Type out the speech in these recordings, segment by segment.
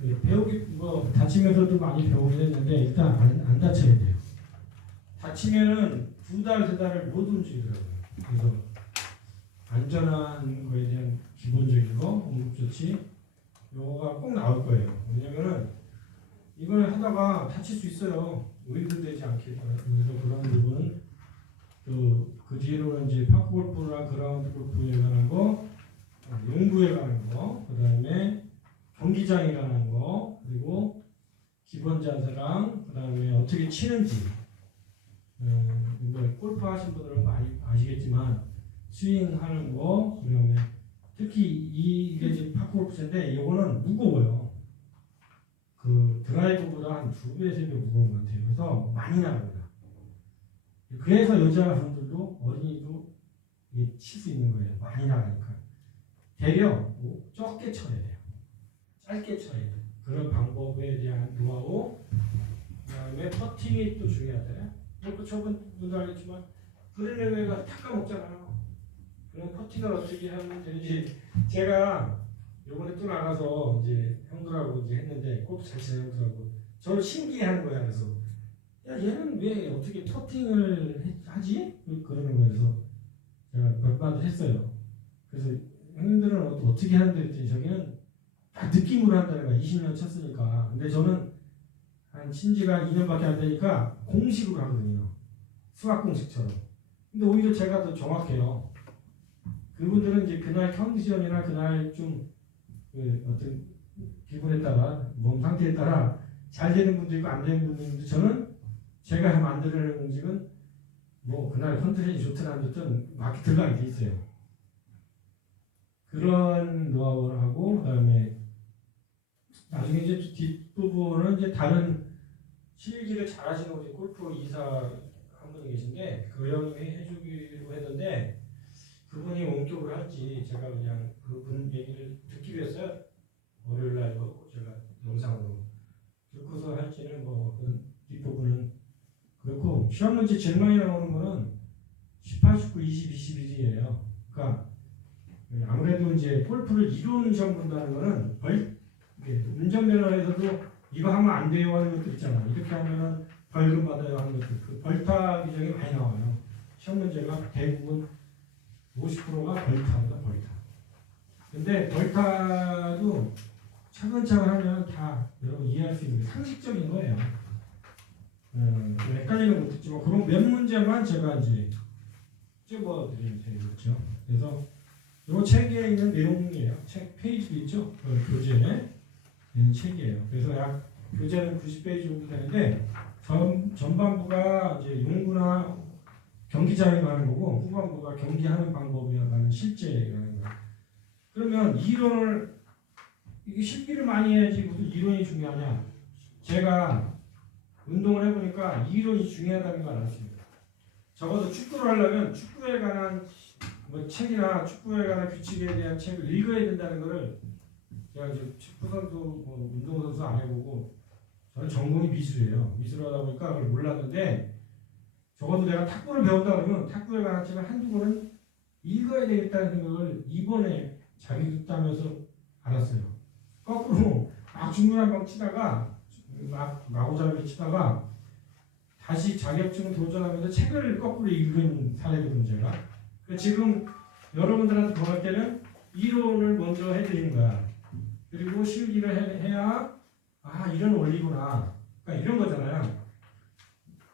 배우기 뭐 다치면서도 많이 배우긴 했는데 일단 안 다쳐야 돼요. 다치면은 2달, 3달을 못 움직이더라고요. 그래서 안전한 거에 대한 기본적인 거, 응급조치 요거가 꼭 나올 거예요. 왜냐면은 이걸 하다가 다칠 수 있어요. 의도되지 않게. 그래서 그런 부분은 그 뒤로는 이제 파크 골프나 그라운드 골프에 관한 거, 농구에 관한 거, 그 다음에 경기장에 관한 거, 그리고 기본 자세랑 그 다음에 어떻게 치는지. 골프 하신 분들은 많이 아시겠지만 스윙하는 거, 그다음에 특히 이게 이제 파크 골프인데 이거는 무거워요. 그 드라이버보다 한 2배, 3배 무거운 것 같아요. 그래서 많이 나갑니다. 그래서 여자분들도 어린이도 칠 수 있는 거예요. 많이 나가니까. 대려 적게 쳐야 돼요. 짧게 쳐야 돼요. 그런 방법에 대한 노하우, 그다음에 퍼팅이 또 중요하잖아요. 뭐 저분도 알겠지만 그린웨이가 닦아먹잖아요. 그럼 퍼팅을 어떻게 하면 되는지 제가 요번에 또 나가서 이제 형들하고 이제 했는데 골프 잘 치는 형들하고 저를 신기해하는 거야. 그래서 야 얘는 왜 어떻게 퍼팅을 하지? 그러는 거예요. 그래서 제가 몇 마디 했어요. 그래서 형님들은 어떻게 하는데 그랬더니 저기는 딱 느낌으로 한다는 거야. 20년 쳤으니까. 근데 저는 한 친지가 2년밖에 안 되니까 공식으로 하거든요. 수학 공식처럼. 근데 오히려 제가 더 정확해요. 그분들은 이제 그날 컨디션이나 그날 좀 어떤 기분에 따라 몸 상태에 따라 잘 되는 분도 있고 안 되는 분도 있는데 저는 제가 만들어내는 공식은 뭐 그날 컨디션이 좋든 안 좋든 막 들어가게 돼 있어요. 그런 노하우를 하고 그다음에 나중에 이제 뒷부분은 이제 다른 실기를 잘하시는 우리 골프 이사 한 분이 계신데 그 형이 해주기로 했는데 그분이 원격으로 할지 제가 그냥 그분 얘기를 듣기로 했어요. 월요일날 제가 영상으로 듣고서 할지는 뭐 그런 뒷부분은 그렇고 시험 문제 제일 많이 나오는 거는 18, 19, 20, 21이에요. 그러니까 아무래도 이제 골프를 이론 시험 본다는 거는 운전면허에서도 이거 하면 안 돼요 하는 것들 있잖아. 이렇게 하면 벌금 받아요 하는 것들. 그 벌타 규정이 많이 나와요. 시험 문제가 대부분 50%가 벌타입니다. 벌타. 근데 벌타도 차근차근 하면 다 여러분 이해할 수 있는 게 상식적인 거예요. 헷갈리는 것도 있지만 그런 몇 문제만 제가 이제 찍어드리면 되겠죠. 그래서 이 책에 있는 내용이에요. 책 페이지도 있죠. 교재에 있는 책이에요. 그래서 약 교재는 90페이지 정도 되는데 전반부가 이제 용구나 경기장에 가는 거고 후반부가 경기하는 방법이라는 실제라는 거예요. 그러면 이론을 이게 실기를 많이 해야지 무슨 이론이 중요하냐? 제가 운동을 해보니까 이론이 중요하다는 걸 알았습니다. 적어도 축구를 하려면 축구에 관한 뭐 책이나 축구에 관한 규칙에 대한 책을 읽어야 된다는 것을 제가 이제 축구 선수, 뭐 운동 선수 안 해보고 저는 전공이 미술이에요. 미술을 하다 보니까 그걸 몰랐는데 적어도 내가 탁구를 배운다 그러면 탁구에 관한 책을 한두 권은 읽어야 되겠다는 생각을 이번에 자격증 따면서 알았어요. 거꾸로 막 중구난방 방 치다가 막 마구잡이 치다가 다시 자격증 도전하면서 책을 거꾸로 읽은 사례거든요. 제가 지금 여러분들한테 공할 때는 이론을 먼저 해드리는 거야. 그리고 실기를 해야 이런 원리구나. 그러니까 이런 거잖아요.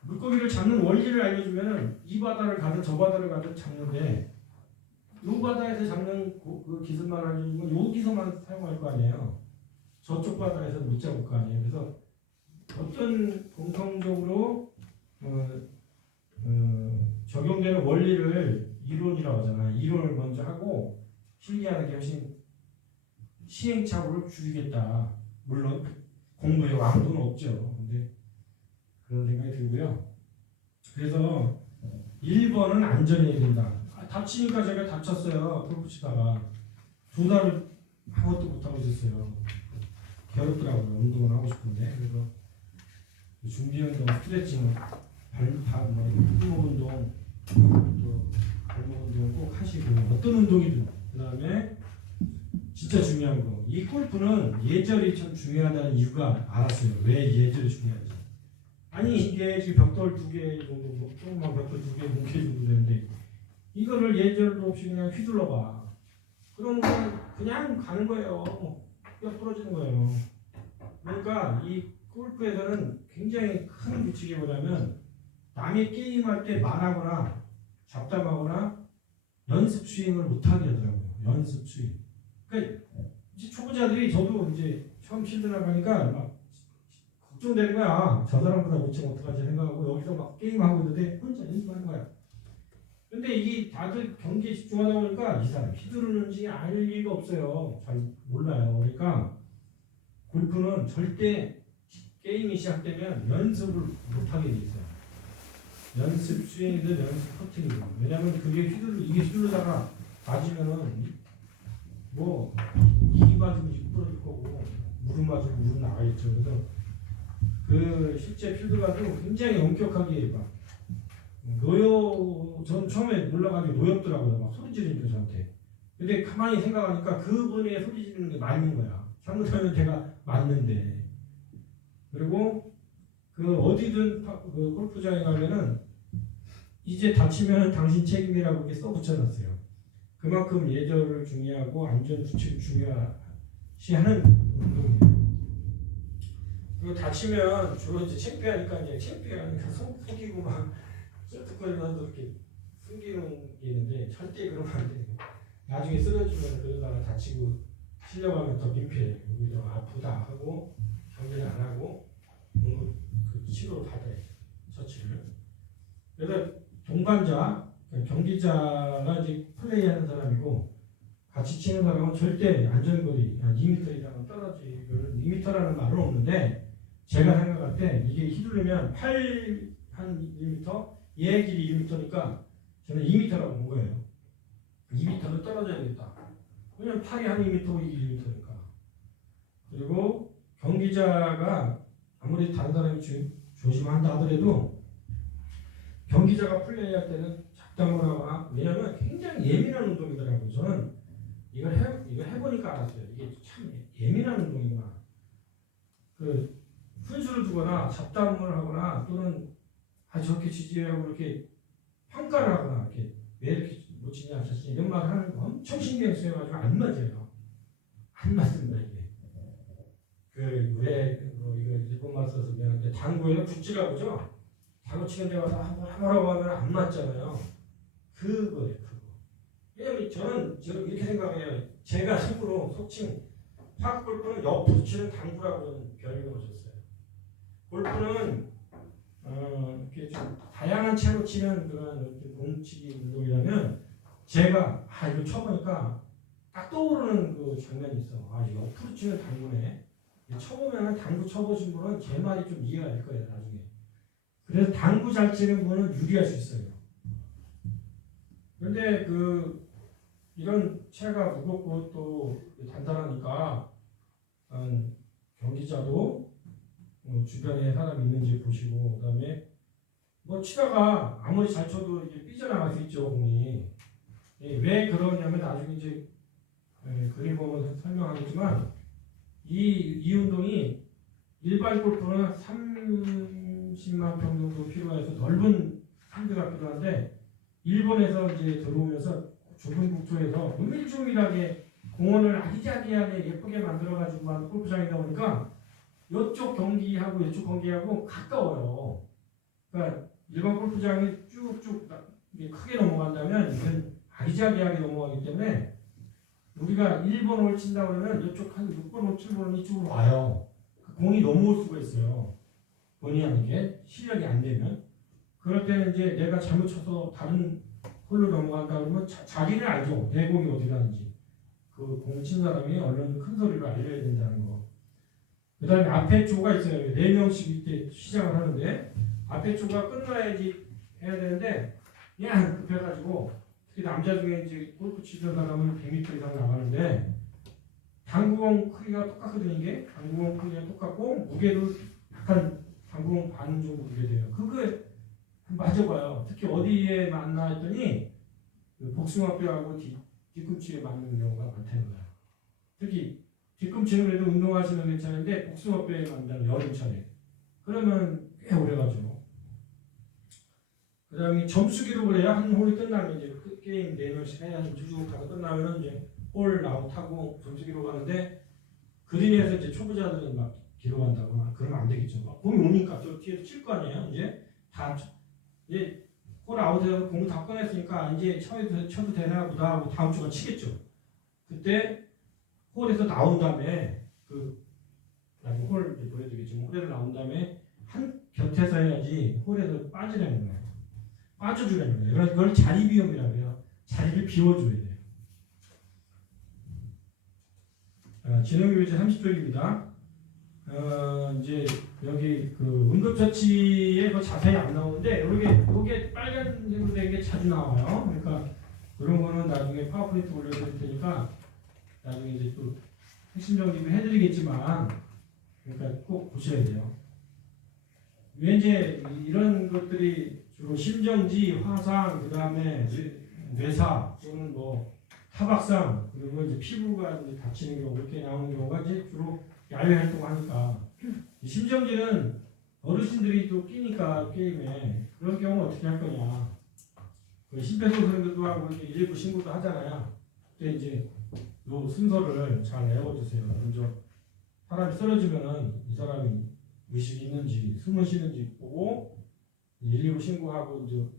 물고기를 잡는 원리를 알려주면은 이 바다를 가든 저 바다를 가든 잡는데 이 바다에서 잡는 그 기술만 알려주면 여기서만 사용할 거 아니에요. 저쪽 바다에서 못 잡을 거 아니에요. 그래서 어떤 공통적으로 적용되는 원리를 이론이라고 하잖아요. 이론을 먼저 하고 실기하는 게 훨씬 시행착오를 줄이겠다. 물론 공부에 왕도는 없죠. 근데 그런 생각이 들고요. 그래서 1번은 안전해야 된다. 다치니까 제가 다쳤어요. 골프 치다가 2달을 아무것도 못하고 있었어요. 괴롭더라고요. 운동을 하고 싶은데. 그래서 준비 운동, 스트레칭, 팔목 운동, 또 발목 운동 꼭 하시고 어떤 운동이든 그 다음에 진짜 중요한 거. 이 골프는 예절이 참 중요하다는 이유가 알았어요. 왜 예절이 중요한지. 아니 이게 지금 벽돌 2개 정도, 뭐 조그만 벽돌 2개, 뭉개 정도 되는데 이거를 예절도 없이 그냥 휘둘러 봐. 그러면 그냥 가는 거예요. 뼈 부러지는 거예요. 그러니까 이 골프에서는 굉장히 큰 규칙이 뭐냐면 남이 게임할 때 말하거나 잡담하거나 연습 스윙을 못하게 하더라고요. 연습 스윙. 그러니까 이제 초보자들이 저도 이제 처음 필드 나가니까 막 걱정되는 거야. 저 사람보다 못 치면 어떡하지 생각하고 여기서 막 게임하고 있는데 혼자 연습하는 거야. 근데 이게 다들 경기에 집중하다 보니까 이 사람 휘두르는지 알 리가 없어요. 잘 몰라요. 그러니까 골프는 절대 게임이 시작되면 연습을 못하게 돼 있어요. 연습 스윙이든 연습 퍼팅이든. 왜냐면 그게 이게 휘두르다가 맞으면은 뭐 이기 맞으면 이기 부러질 거고 무릎 맞으면 무릎 나가겠죠. 그래서 그 실제 필드가도 굉장히 엄격하게 막 전 처음에 놀라가지고 노였더라고요. 막 소리 지르니까 저한테. 근데 가만히 생각하니까 그분의 소리 지르는 게 맞는 거야. 잘못하면 제가 맞는데. 그리고 그 어디든 그 골프장에 가면은 이제 다치면 당신 책임이라고 이렇게 써붙여놨어요. 그만큼 예절을 중요하고 안전 수칙을 중요시하는 운동이에요. 그리고 다치면 주로 이제 창피하니까 이제 창피하니까 속이고 막 쩔뚝거리면서 이렇게 숨기는 게 있는데 절대 그러면 안 돼요. 나중에 쓰러지면 그러다가 다치고 실려가면 더 민폐예요. 오히려 아프다 하고 경기를 안 하고 그 치료를 받아야죠. 처치를. 그래서 동반자, 경기자가 이제 플레이하는 사람이고 같이 치는 사람은 절대 안전거리 2m 이상은 떨어지는 2m라는 말은 없는데 제가 생각할 때 이게 휘두르면 팔 한 1m, 얘 길이 1m니까 저는 2m라고 본 거예요. 2m는 떨어져야 되겠다. 왜냐면 팔이 한 2m, 이게 1m니까. 그리고 경기자가 아무리 다른 사람이 조심한다 하더라도 경기자가 플레이할 때는 잡담을 하거나 왜냐면 굉장히 예민한 운동이더라고요. 저는 이걸 해보니까 알았어요. 이게 참 예민한 운동이구나. 그 훈수를 두거나 잡담을 하거나 또는 저렇게 지지하고 이렇게 평가를 하거나 이렇게 왜 이렇게 못 치냐 자신 이런 말을 하는 거 엄청 신경 쓰여가지고 안 맞아요. 안 맞습니다 이게. 이거 일본말 써서 미안한데 당구에는 굿즈라고죠. 당구 치는 데 가서 하라고 하면 안 맞잖아요. 그거예요 그거. 왜냐면 저는 이렇게 생각해요. 제가 속으로 속칭 파크골프는 옆으로 치는 당구라고 저는 별명을 줬어요. 골프는 이렇게 좀 다양한 채로 치는 그런 공치기 운동이라면 제가 이거 쳐보니까 딱 떠오르는 그 장면이 있어. 이거 옆으로 치는 당구네. 쳐보면 당구 쳐보신 분은 제 말이 좀 이해가 될 거예요 나중에. 그래서 당구 잘 치는 분은 유리할 수 있어요. 그런데 이런 채가 무겁고 또 단단하니까 경기자도 주변에 사람이 있는지 보시고 그다음에 뭐 치다가 아무리 잘 쳐도 이게 삐져나갈 수 있죠 공이. 왜 그러냐면 나중에 이제 그림 보면 설명하겠지만 이 운동이 일반 골프는 30만 평 정도 필요해서 넓은 필드가 필요한데 일본에서 이제 들어오면서 좁은 국토에서 조밀조밀하게 공원을 아기자기하게 예쁘게 만들어가지고 골프장이다 보니까 이쪽 경기하고 이쪽 경기하고 가까워요. 그러니까 일반 골프장이 쭉쭉 크게 넘어간다면 이건 아기자기하게 넘어가기 때문에 우리가 1번 홀 친다 그러면 이쪽 한 6번 홀, 7번 홀 이쪽으로 와요. 공이 넘어올 수가 있어요. 본의 아니게 실력이 안 되면. 그럴 때는 이제 내가 잘못 쳐서 다른 홀로 넘어간다 그러면 자기는 알죠. 내 공이 어디 가는지. 그 공 친 사람이 얼른 큰 소리로 알려야 된다는 거. 그 다음에 앞에 조가 있어요. 4명씩 이때 시작을 하는데 앞에 조가 끝나야지 해야 되는데 그냥 급해가지고 특히 남자 중에 이제 골프 치던 사람은 100m 이상 나가는데 당구공 크기가 똑같거든요. 이게 당구공 크기가 똑같고 무게도 약간 당구공 반 정도 무게 돼요. 그거 맞아봐요. 특히 어디에 맞나 했더니 복숭아뼈하고 뒤꿈치에 맞는 경우가 많다는 거야. 특히 뒤꿈치는 그래도 운동하시면 괜찮은데 복숭아뼈에 만다는 여름철에 그러면 꽤 오래 가죠. 그 다음에 점수 기록을 해야 한 홀이 끝나면 이제 그 게임 4명씩 해야 쭉 가서 끝나면 이제 홀 아웃하고 점수 기록하는데 그린에서 이제 초보자들은 막 기록한다고 그러면 안 되겠죠. 막 공이 오니까 저 뒤에서 칠 거 아니에요. 이제 다 이제 홀 아웃해서 공 다 꺼냈으니까 이제 쳐도 되나 보다 하고 다음 주간 치겠죠. 그때 홀에서 나온 다음에 나중에 홀 이제 보여드리겠지만 홀에서 나온 다음에 한 곁에서 해야지 홀에서 빠지라는 거예요. 빠져주라는 거예요. 그걸 자리 비움이라고 해요. 자리를 비워줘야 돼요. 진흥교재 30쪽입니다. 이제 여기 그 응급처치에 뭐 자세히 안 나오는데 요게 빨간색으로 된 게 자주 나와요. 그러니까 그런 거는 나중에 파워포인트 올려드릴 테니까 나중에 이제 또 핵심 정리도 해드리겠지만 그러니까 꼭 보셔야 돼요. 이제 이런 것들이 주로 심정지, 화상, 그 다음에 뇌사 또는 뭐 타박상 그리고 이제 피부가 이제 다치는 경우 이렇게 나오는 경우가 이제 주로 야외 활동하니까 심정지는 어르신들이 또 끼니까 게임에 그런 경우 어떻게 할 거냐? 그 심폐소생술도 하고 119 신고도 하잖아요. 그때 이제 요 순서를 잘 외워주세요. 먼저 사람이 쓰러지면은 이 사람이 의식이 있는지 숨을 쉬는지 보고 119 신고하고 이제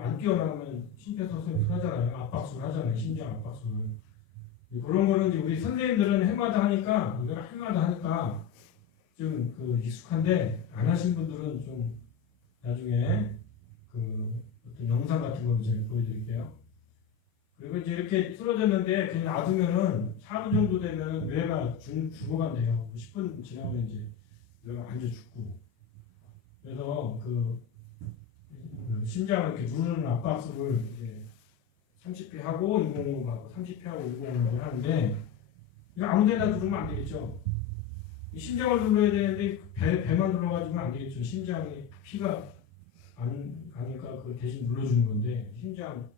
안 깨어나면 심폐소생술 하잖아요. 압박술 하잖아요. 심장 압박술. 그런 거는 이제 우리 선생님들은 해마다 하니까 이걸 해마다 하니까 좀 익숙한데 안 하신 분들은 좀 나중에 어떤 영상 같은 거 이제 보여드릴게요. 그리고 이제 이렇게 쓰러졌는데 그냥 놔두면은 4분 정도 되면 뇌가 죽어간대요. 10분 지나면 이제 뇌가 완전 죽고. 그래서 심장을 이렇게 누르는 압박수를 이제 30회 하고 20으로 가고 30회 하고 20으로 하는데 이거 아무데나 누르면 안 되겠죠. 이 심장을 눌러야 되는데 배만 눌러가지고는 안 되겠죠. 심장에 피가 안 가니까 그 대신 눌러주는 건데 심장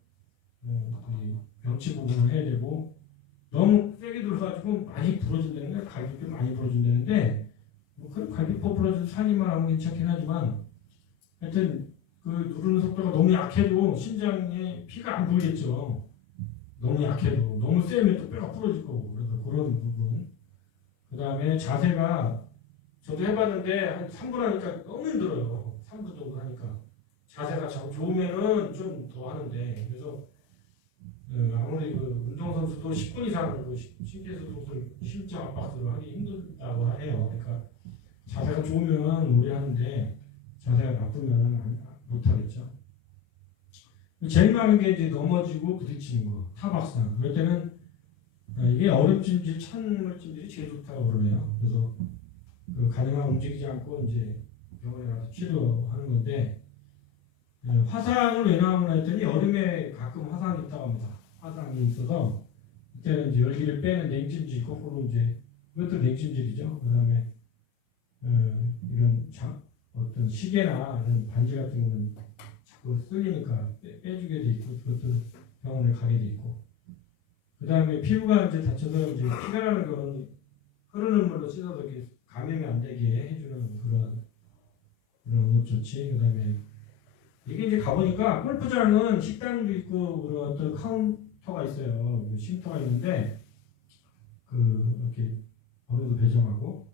명치 부분을 해야 되고 너무 세게 눌러가지고 많이 부러진다는 거야. 갈비뼈 많이 부러진다는데 그 갈비뼈 부러져서 살기만 하면 괜찮긴 하지만 하여튼 누르는 속도가 너무 약해도 심장에 피가 안 돌겠죠. 너무 약해도 너무 세면 또 뼈가 부러질 거고 그래서 그런 부분. 그 다음에 자세가 저도 해봤는데 한 3분 하니까 너무 힘들어요. 3분 정도 하니까 자세가 참 좋으면은 좀 더 하는데 그래서 아무리 운동선수도 10분 이상 심폐소생술 심장 압박술을 하기 힘들다고 해요. 그러니까 자세가 좋으면 오래 하는데 자세가 나쁘면 못 하겠죠. 제일 많은 게 이제 넘어지고 부딪히는 거, 타박상. 그럴 때는 이게 얼음찜질, 찬물찜질이 제일 좋다고 그러네요. 그래서 가능한 움직이지 않고 이제 병원에 가서 치료하는 건데 화상을 왜 나오나 했더니 여름에 가끔 화상이 있다고 합니다. 화상이 있어서 이때는 이제 열기를 빼는 냉찜질, 거꾸로 이제 그것도 냉찜질이죠. 그다음에 이런 어떤 시계나 이런 반지 같은 거는 자꾸 쓸리니까 빼주게 돼 있고 그것도 병원에 가게 돼 있고 그 다음에 피부가 이제 다쳐서 이제 피가 나는 거는 흐르는 물로 씻어서 이렇게 감염이 안 되게 해주는 그런 응급조치. 그 다음에 이게 이제 가보니까 골프장은 식당도 있고 그런 어떤 카운터가 있어요. 쉼터가 있는데 이렇게 번호도 배정하고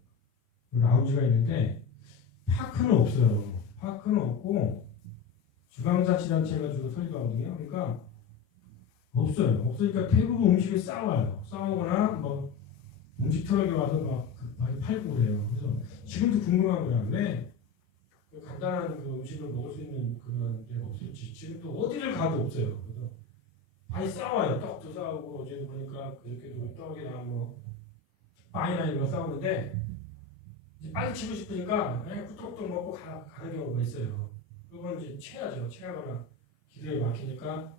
라운지가 있는데 파크는 없어요. 파크는 없고 지방자치단체가 주로 설립하거든요. 그러니까 없어요. 없으니까 대부분 음식을 싸와요. 싸우거나 뭐 음식 트럭에 와서 막 많이 팔고 그래요. 그래서 지금도 궁금한 거야. 왜 간단한 음식을 먹을 수 있는 그런 데가 없을지. 지금 또 어디를 가도 없어요. 그래서 많이 싸워요. 떡도 싸우고 어제도 보니까 그저께도 떡이나 뭐 빵이나 이런 거 싸우는데 이제 빨리 치고 싶으니까 그냥 후떡후떡 먹고 가는 경우가 있어요. 그건 이제 체하죠. 체하거나 기도에 막히니까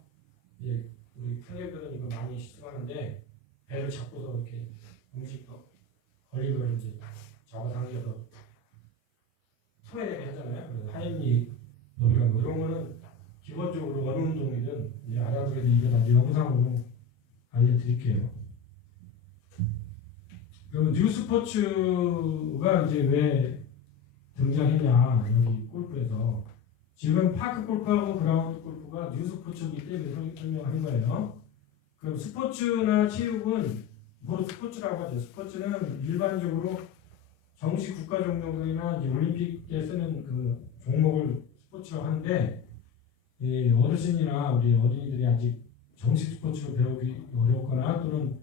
이제 우리 편의들은 이거 많이 시도하는데 배를 잡고서 이렇게 음식 걸리고 이제 잡아당겨서 토해내게 하잖아요. 그래서 하임리 놀이랑 뭐 이런 거는 기본적으로 어느 운동이든 이제 알아둬야 되니까 나중에 영상으로 알려드릴게요. 그럼 뉴스포츠가 이제 왜 등장했냐 여기 골프에서 지금 파크 골프하고 그라운드 골프가 뉴스포츠이기 때문에 설명하는 거예요. 그럼 스포츠나 체육은 뭐로 스포츠라고 하죠. 스포츠는 일반적으로 정식 국가 종목이나 이제 올림픽에 쓰는 그 종목을 스포츠라고 하는데 이 어르신이나 우리 어린이들이 아직 정식 스포츠로 배우기 어렵거나 또는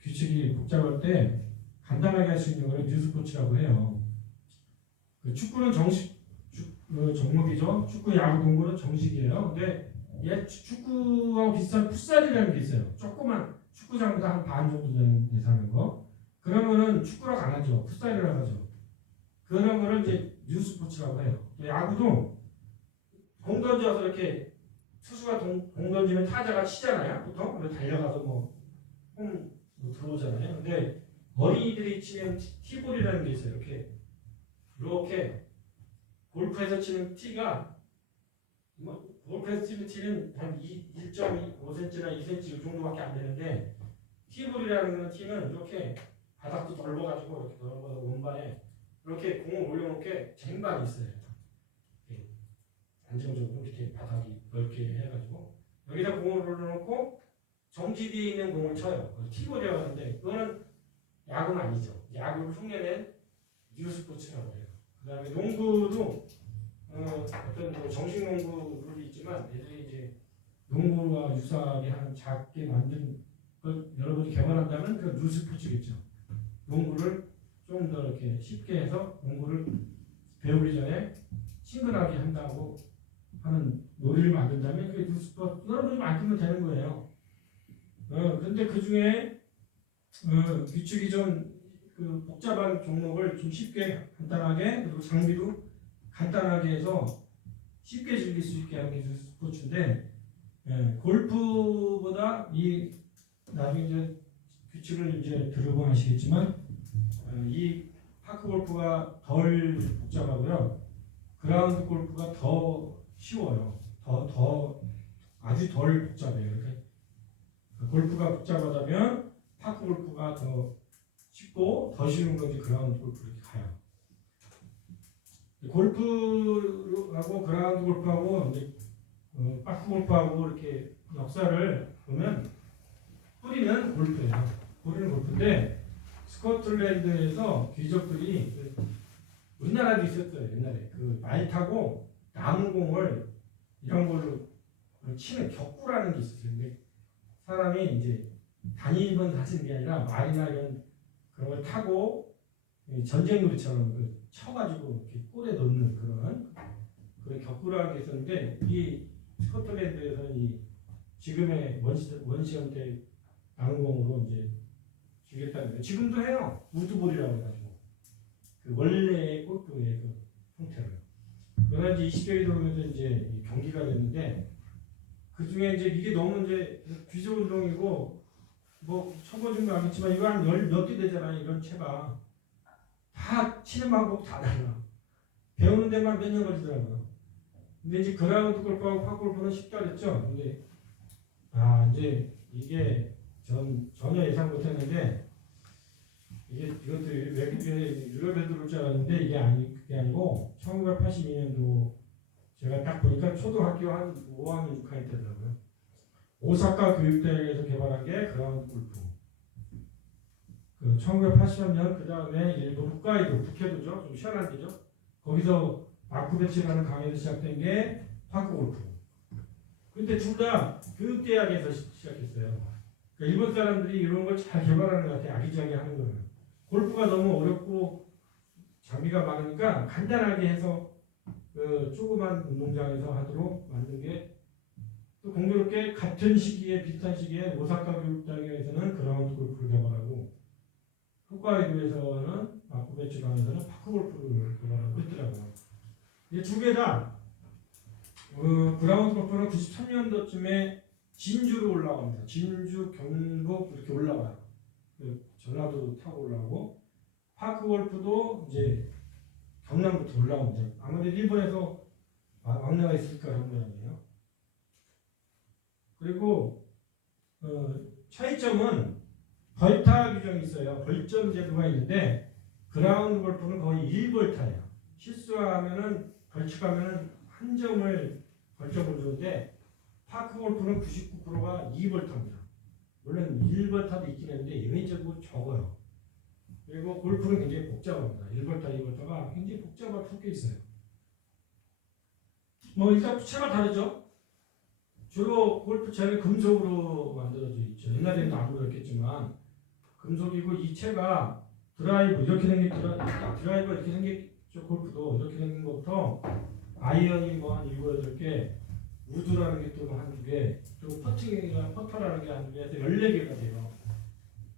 규칙이 복잡할 때 간단하게 할 수 있는 거를 뉴스포츠라고 해요. 그 축구는 정식 종목이죠. 축구, 야구, 농구는 정식이에요. 근데 얘 축구하고 비슷한 풋살이라는 게 있어요. 조그만 축구장보다 한 반 정도 되는 예산인 거. 그러면은 축구라고 안 하죠. 풋살이라고 하죠. 그런 거를 이제 뉴스포츠라고 해요. 야구도 공 던져서 이렇게 투수가 공 던지면 타자가 치잖아요. 보통 달려가서 홈 들어오잖아요. 근데 어린이들이 치는 티볼이라는 게 있어요. 이렇게 골프에서 치는 티가 골프에서 치는 티는 한 1.5cm나 2cm 이 정도밖에 안 되는데 티볼이라는 건 티는 이렇게 바닥도 넓어가지고 이렇게 넓어서 원반에 이렇게 공을 올려놓게 쟁반이 있어요. 이렇게 안정적으로 이렇게 바닥이 넓게 해가지고 여기다 공을 올려놓고 정지되어 있는 공을 쳐요. 티볼이라고 하는데 그거는 야구는 아니죠. 야구를 흉내낸 뉴스포츠라고 해요. 그 다음에 농구도 어떤 정식 농구 룰이 있지만 얘들이 이제 농구와 유사하게 한 작게 만든 걸 여러분이 개발한다면 그 뉴스포츠겠죠. 농구를 좀 더 이렇게 쉽게 해서 농구를 배우기 전에 친근하게 한다고 하는 놀이를 만든다면 그게 뉴스포츠 여러분이 만들면 되는 거예요. 근데 그 중에 규칙이 좀 그 복잡한 종목을 좀 쉽게 간단하게 그리고 장비도 간단하게 해서 쉽게 즐길 수 있게 하는 게 스포츠인데 골프보다 이 나중에 이제 규칙을 이제 들어보면 아시겠지만 이 파크 골프가 덜 복잡하고요. 그라운드 골프가 더 쉬워요. 아주 덜 복잡해요. 이렇게 골프가 복잡하다면 파크 골프가 더 쉽고 더 쉬운 건지 그라운드 골프 이렇게 가요. 골프하고 그라운드 골프하고 이제 파크 골프하고 이렇게 역사를 보면 뿌리는 골프예요. 뿌리는 골프인데 스코틀랜드에서 귀족들이 우리나라도 있었어요. 옛날에 그 말 타고 나무공을 이런 걸로 치는 격구라는 게 있었어요. 근데 사람이 이제 다니면 하시는 게 아니라 말이나 이런 그런 걸 타고 전쟁놀이처럼 쳐가지고 이렇게 꼴에 넣는 그런 격구라는 게 있었는데 이 스코틀랜드에서는 이 지금의 원시형태 나무공으로 이제 주겠다는 거예요. 지금도 해요. 우드볼이라고 해가지고 그 원래의 골프의 그 형태를. 그러나 이제 20세기 들어오면서 이제 경기가 됐는데 그 중에 이제 이게 너무 이제 귀족 운동이고 쳐보진 거 아니지만 이거 한 몇 개 되잖아요. 이런 채가 다 치는 방법 다 달라. 배우는 데만 몇 년 걸리더라고요. 근데 이제 그라운드 골프하고 파 골프는 쉽다 그랬죠. 근데 이제 이게 전혀 예상 못했는데 이것도 외국에 유럽에 들어올 줄 알았는데 그게 아니고 1982년도 제가 딱 보니까 초등학교 한 5학년 6학년 때더라고요. 오사카 교육대학에서 개발한 게 그라운드 골프. 1980년 그 다음에 일본 홋카이도 북해도죠. 좀 시원한 데죠. 거기서 마쿠베치라는 강의에서 시작된 게 파크 골프. 근데 둘 다 교육대학에서 시작했어요. 그러니까 일본 사람들이 이런 걸 잘 개발하는 것 같아요. 아기자기 하는 거는. 골프가 너무 어렵고 장비가 많으니까 간단하게 해서 조그만 운동장에서 하도록 만든 게 또 공교롭게 같은 시기에 비슷한 시기에 오사카 교육대학에서는 그라운드 골프를 개발하고 홋카이도에서는 마쿠베치 강에서는 파크 골프를 개발하고 있더라고요. 이 두 개 다 그라운드 골프는 93년도쯤에 진주로 올라갑니다. 진주, 경북 이렇게 올라와요. 전라도 타고 올라오고 파크 골프도 이제 경남부터 올라옵니다. 아무래도 일본에서 왕래가 있을까 그런 모양이에요. 그리고 차이점은 벌타 규정이 있어요. 벌점 제도가 있는데 그라운드 골프는 거의 1벌타예요. 실수하면은 벌칙하면은 한 점을 벌점을 주는데 파크 골프는 99%가 2벌타입니다. 물론 1벌타도 있긴 한데 예외적으로 적어요. 그리고 골프는 굉장히 복잡합니다. 1벌타, 2벌타가 굉장히 복잡하게 섞여 있어요. 뭐 일단 채가 다르죠. 주로 골프채는 금속으로 만들어져 있죠. 옛날에는 안 그랬겠지만 금속이고 이 채가 드라이브 이렇게 생긴 드라이브가 이렇게 생겼죠. 골프도 이렇게 생긴 것부터 아이언이 뭐 한 7, 8개, 우드라는 게 또 한두 개, 그리고 퍼팅이나 퍼터라는 게 한두 개 해서 14개가 돼요.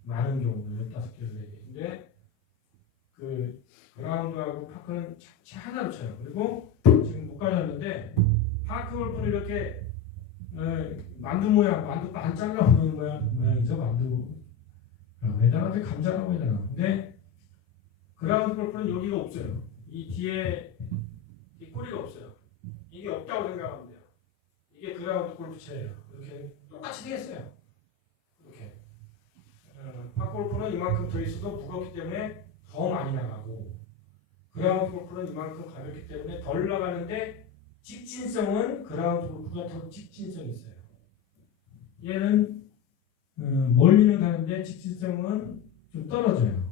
많은 경우도 15개, 14개. 근데 그 그라운드하고 파크는 채 하나로 쳐요. 그리고 지금 못 가졌는데 파크 골프는 이렇게 만두 모양, 만두 안 잘라놓은 모양이죠. 만두에다가 감자라고 해야 되나. 근데 그라운드 골프는 여기가 없어요. 이 뒤에 이 꼬리가 없어요. 이게 없다고 생각하면 돼요. 이게 그라운드 골프채예요. 이렇게 똑같이 되겠어요. 이렇게. 파크 골프는 이만큼 더 있어도 무겁기 때문에 더 많이 나가고 그라운드 골프는 이만큼 가볍기 때문에 덜 나가는데 직진성은 그라운드 골프가 더 직진성이 있어요. 얘는 멀리는 가는데 직진성은 좀 떨어져요.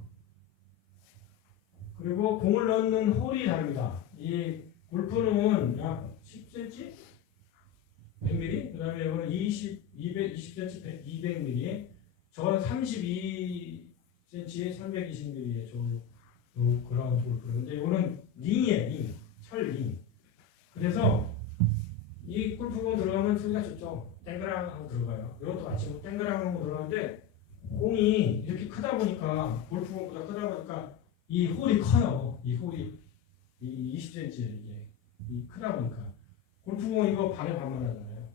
그리고 공을 넣는 홀이 다릅니다. 이 골프는 약 10cm, 100mm, 그 다음에 이거는 220cm, 200mm, 저거는 32cm, 320mm에 저 그라운드 골프. 근데 이거는 링이에요, 철 링. 그래서 이 골프공 들어가면 소리가 좋죠. 땡그랑 하고 들어가요. 이것도 마찬가지로 땡그랑 하고 들어가는데 공이 이렇게 크다 보니까 골프공보다 크다 보니까 이 홀이 커요. 이 홀이 이 20cm 이게 이 크다 보니까 골프공 이거 반에 반만 하잖아요.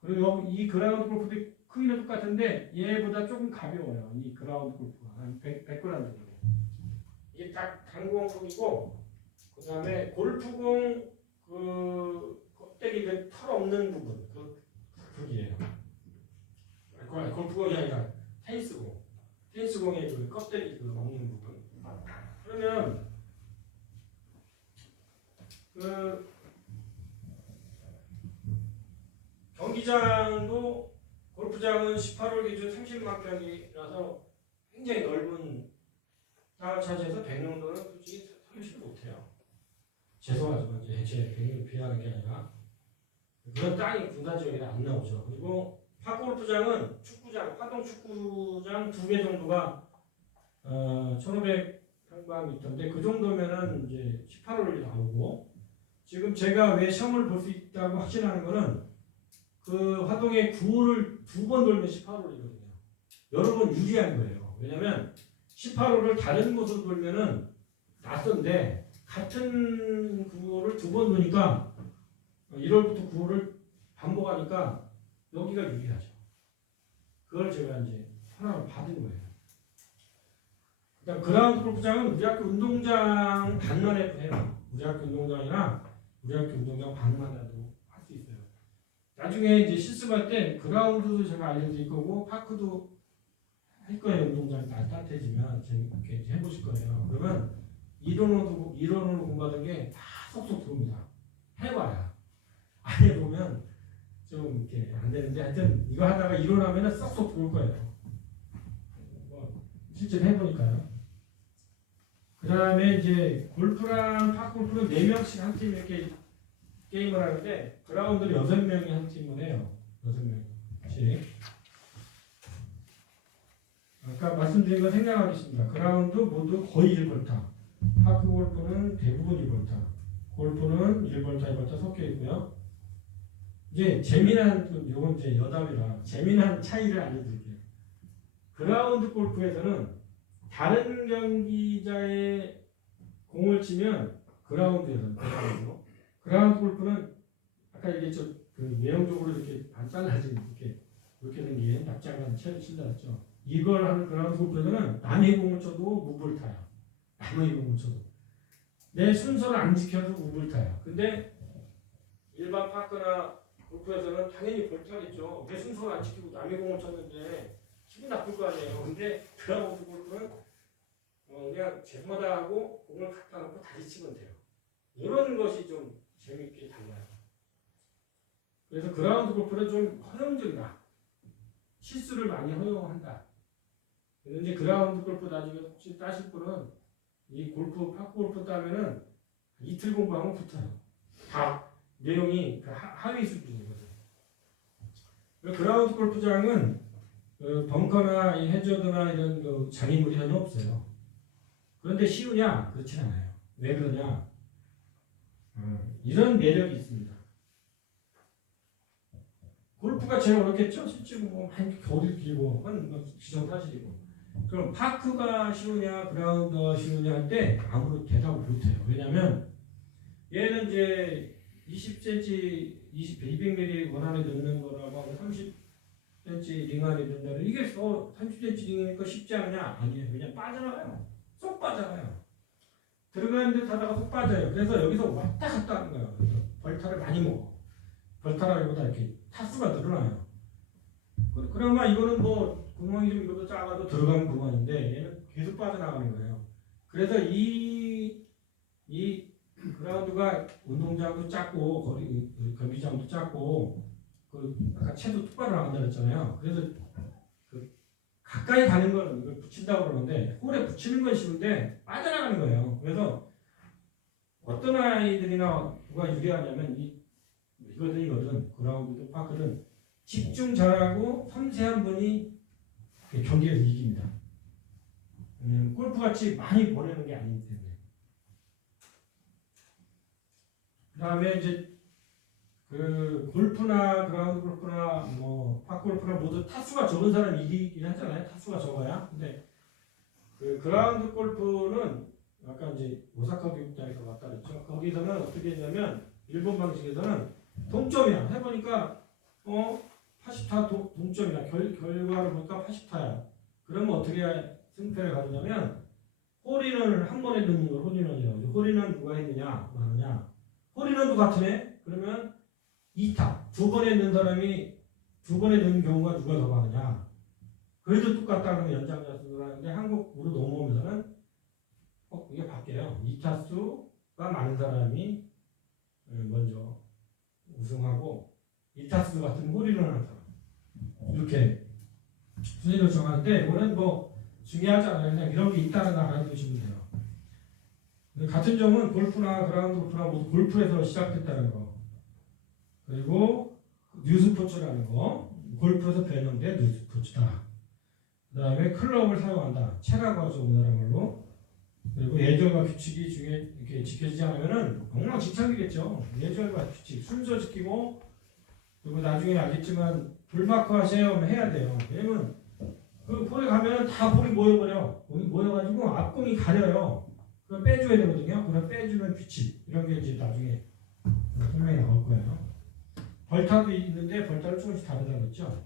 그리고 이 그라운드 골프도 크기는 똑같은데 얘보다 조금 가벼워요. 이 그라운드 골프가 한 100g 정도. 이게 딱 단공공이고 그 다음에 골프공 그 껍데기 그 털 없는 부분 그게예요. 골프공이 아니라 테니스공의 그 껍데기 그 없는 부분. 그러면 그 경기장도 골프장은 18홀 기준 30만 평이라서 굉장히 넓은 땅을 차지해서 100명도는 솔직히 설치를 못해요. 죄송하지만 제 100명 비하는 게 아니라 그런 땅이 분단 지역에 안 나오죠. 그리고 파크 골프장은 축구장, 화동 축구장 2개 정도가 1,500평방미터인데 그 정도면은 이제 18홀이 나오고 지금 제가 왜 시험을 볼 수 있다고 확신하는 거는 그 화동의 9홀을 2번 돌면 18홀이거든요. 여러분 유리한 거예요. 왜냐면 18홀을 다른 곳으로 돌면은 낯선데 같은 9홀을 2번 도니까 1홀부터 9홀을 반복하니까 여기가 유리하죠. 그걸 제가 이제 허락을 받은 거예요. 그다음 그라운드 골프장은 우리 학교 운동장 반만 해도 해요. 우리 학교 운동장이나 우리 학교 운동장 반만 해도 할 수 있어요. 나중에 이제 실습할 때 그라운드도 제가 알려드릴 거고 파크도 할 거예요. 운동장이 따뜻해지면 재밌게 해보실 거예요. 그러면 이론으로 공부하던 게 다 속속 들어옵니다. 해봐야. 안 해보면 좀 이렇게 안 되는데 하여튼 이거 하다가 이론하면 쏙쏙 들어올 거예요. 뭐 실제로 해보니까요. 그 다음에 이제 골프랑 파크 골프는 4명씩 한 팀 이렇게 게임을 하는데 그라운드는 6명이 한 팀을 해요. 6명씩. 아까 말씀드린 거 생략하겠습니다. 그라운드 모두 거의 1벌타. 파크 골프는 대부분 1벌타. 골프는 1벌타, 2벌타 섞여 있고요. 이제 재미난, 요건 이제 여담이라 재미난 차이를 알려드릴게요. 그라운드 골프에서는 다른 경기자의 공을 치면 그라운드에서는 그라운드 골프는 아까 얘기했죠. 그 외형적으로 이렇게 안 잘라진 이렇게 생긴 납작한 채를 친다 했죠. 이걸 하는 그라운드 골프에서는 남의 공을 쳐도 무볼타야. 남의 공을 쳐도 내 순서를 안 지켜도 무볼타야. 근데 일반 파크나 골프에서는 당연히 볼타겠죠. 내 순서를 안 지키고 남의 공을 쳤는데 기분 나쁠 거 아니에요. 근데 그라운드 골프는 그냥 제마다 하고 공을 갖다 놓고 다시 치면 돼요. 이런 것이 좀 재밌게 달라요. 그래서 그라운드 골프는 좀 허용적이다. 실수를 많이 허용한다. 그래서 이제 그라운드 골프 나중에 혹시 따실 분은 이 골프, 파크 골프 따면은 이틀 공부하면 붙어요. 다 내용이 하위 수준이거든요. 그라운드 골프장은 벙커나 이 해저드나 이런 장애물이 전혀 없어요. 그런데 쉬우냐? 그렇진 않아요. 왜 그러냐? 이런 매력이 있습니다. 골프가 제일 어렵겠죠? 실제로 뭐 많이 겨울이 길고 하는 기정사실이고. 그럼 파크가 쉬우냐, 그라운드가 쉬우냐 할 때 아무런 대답을 못해요. 왜냐하면 얘는 이제 20cm, 200mm 원 안에 넣는 거라고 30cm 링 안에 넣는다는 이게 30cm 링이니까 쉽지 않냐? 아니에요. 그냥 빠져나가요. 쏙 빠져나가요. 들어가는 듯 하다가 쏙 빠져요. 그래서 여기서 왔다 갔다 하는 거예요. 그래서 벌타를 많이 먹어. 벌타라기보다 이렇게 타수가 늘어나요. 그러면 이거는 뭐 구멍이 좀 이것도 작아도 들어가는 구멍인데 얘는 계속 빠져나가는 거예요. 그래서 이 그라운드가 운동장도 작고 경기장도 작고 아까 채도 똑바로 나간다 그랬잖아요. 그래서 가까이 가는 건 이걸 붙인다고 그러는데 홀에 붙이는 건 쉬운데 빠져나가는 거예요. 그래서 어떤 아이들이나 누가 유리하냐면 이거든 그라운드든 파크든 집중 잘하고 섬세한 분이 경기에서 이깁니다. 골프같이 많이 보내는 게 아니기 때문에. 그 다음에 이제 골프나 그라운드 골프나 뭐 파크 골프나 모두 타수가 적은 사람이 이기긴 하잖아요. 타수가 적어야. 근데 그라운드 골프는 아까 이제 오사카 교육장에서 왔다 그랬죠. 거기서는 어떻게 했냐면 일본 방식에서는 동점이야. 해보니까 80타 동점이야. 결과를 보니까 80타야. 그러면 어떻게 승패를 가느냐면 홀인원을 한 번에 넣는 걸 홀인원이라고. 홀인원 누가 했느냐 하느냐. 홀인원도 같으네. 그러면 2타 두 번에 넣은 사람이 두 번에 넣은 경우가 누가 더 많으냐. 그래도 똑같다 그러면 연장자수를 하는데 한국으로 넘어오면서는 이게 바뀌어요. 2타수가 많은 사람이 먼저 우승하고 2타수 같은 홀인원 하는 사람 이렇게 순위를 정하는데 이거는 뭐 중요하지 않아요. 그냥 이런 게 있다는 거 알아두시면 돼요. 같은 점은 골프나 그라운드 골프나 모두 골프에서 시작됐다는 거. 그리고 뉴스포츠라는 거. 골프에서 배웠는데 뉴스포츠다. 그 다음에 클럽을 사용한다. 채라고 하죠. 우리나라 말로. 그리고 예절과 규칙이 중에 이렇게 지켜지지 않으면은 엉망진창이겠죠. 예절과 규칙 순서 지키고 그리고 나중에 알겠지만 불마크 하세요 해야 돼요. 왜냐면 그 볼에 가면은 다 볼이 모여버려. 볼이 모여가지고 앞공이 가려요. 그럼 빼줘야 되거든요. 그럼 빼주는 규칙 이런 게 이제 나중에 설명이 나올 거예요. 벌타도 있는데 벌타를 조금씩 다르다고 했죠.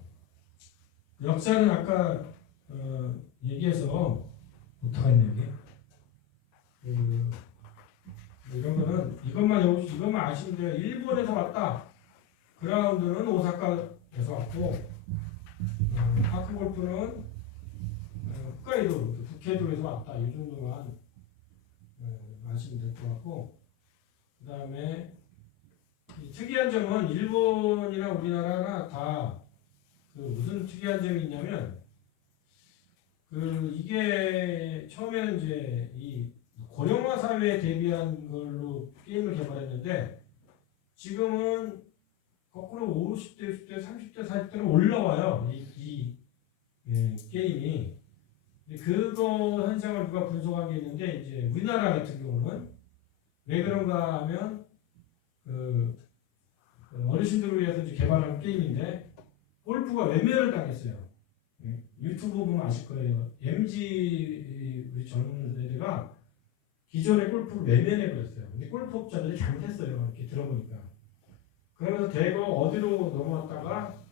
역사는 아까 얘기해서 어떡하 했냐 이게. 이런 거는 이것만 아시면 돼요. 일본에서 왔다. 그라운드는 오사카에서 왔고 파크 골프는 홋카이도 북해도에서 왔다. 이 정도만 아시면 될 것 같고 그 다음에 특이한 점은 일본이나 우리나라나 다 무슨 특이한 점이 있냐면 이게 처음에는 이제 이 고령화 사회에 대비한 걸로 게임을 개발했는데 지금은 거꾸로 50대, 60대, 30대, 40대로 올라와요. 이 게임이. 그거 현상을 누가 분석한 게 있는데 이제 우리나라 같은 경우는 왜 그런가 하면 어르신들을 위해서 이제 개발한 게임인데 골프가 외면을 당했어요. 유튜브 보면 아실 거예요. MZ 우리 젊은 세대가 기존의 골프를 외면해버렸어요. 근데 골프업자들이 잘못했어요. 이렇게 들어보니까. 그러면서 대거 어디로 넘어왔다가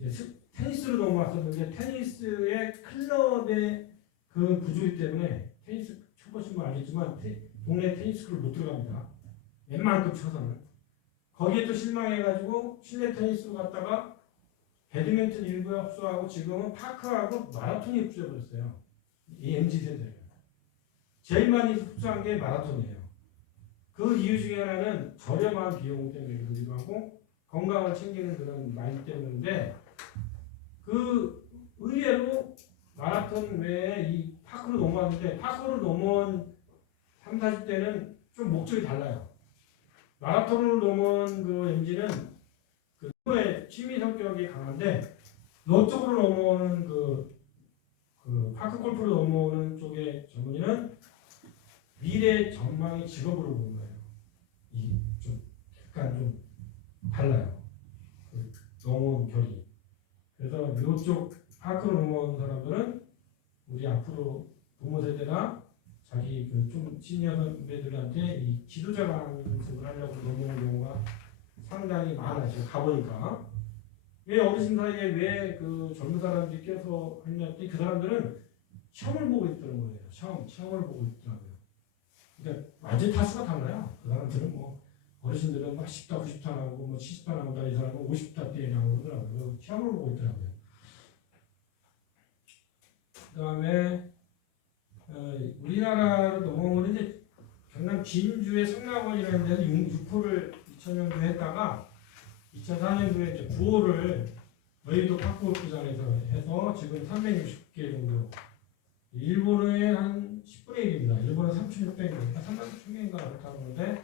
이제 테니스로 넘어왔었는데 테니스의 클럽의 그 구조이기 때문에 테니스 쳐보신 분 알겠지만 동네 테니스클럽 못 들어갑니다. 웬만큼 쳐서는. 거기에 또 실망해가지고 실내 테니스로 갔다가 배드민턴 일부에 흡수하고 지금은 파크하고 마라톤이 흡수해버렸어요. 이 MZ세대를. 제일 많이 흡수한 게 마라톤이에요. 그 이유 중에 하나는 저렴한 비용 때문에 그러기도 하고 건강을 챙기는 그런 마인드 때문인데 그 의외로 마라톤 외에 이 파크로 넘어왔는데 파크로 넘어온 3, 40대는 좀 목적이 달라요. 마라톤으로 넘어온 그 MZ는 그 취미 성격이 강한데 너 쪽으로 넘어오는 그 파크 골프로 넘어오는 쪽의 전문의는 미래 전망의 직업으로 보는 거예요. 이 좀 약간 좀 달라요. 그 넘어온 결이. 그래서 이쪽 파크로 넘어온 사람들은 우리 앞으로 부모 세대나 자기 그 좀 시니어 선배들한테 이 지도자 강습을 하려고 넘어오는 경우가 상당히 많아요. 제가 가보니까. 왜 어르신 사이에 왜 그 젊은 사람들이 껴서 했냐 했더니 그 사람들은 시험을 보고 있다는 거예요. 시험을 보고 있더라고요. 그러니까 완전 타수가 달라요. 그 사람들은 뭐 어르신들은 막 10타, 90타 나오고 뭐 70타 나오다 이 사람은 50타대에 나오고 그러더라고요. 시험을 보고 있더라고요. 그 다음에 우리나라로 넘어오는 이제 경남 진주의 성락원이라는 데서 6호를 2000년도에 했다가 2004년도에 이제 9호를 여의도 파크골프장에서 해서 지금 360개 정도. 일본의 한 10분의 1입니다. 일본은 3,600명, 3,600명인가 그렇다는 건데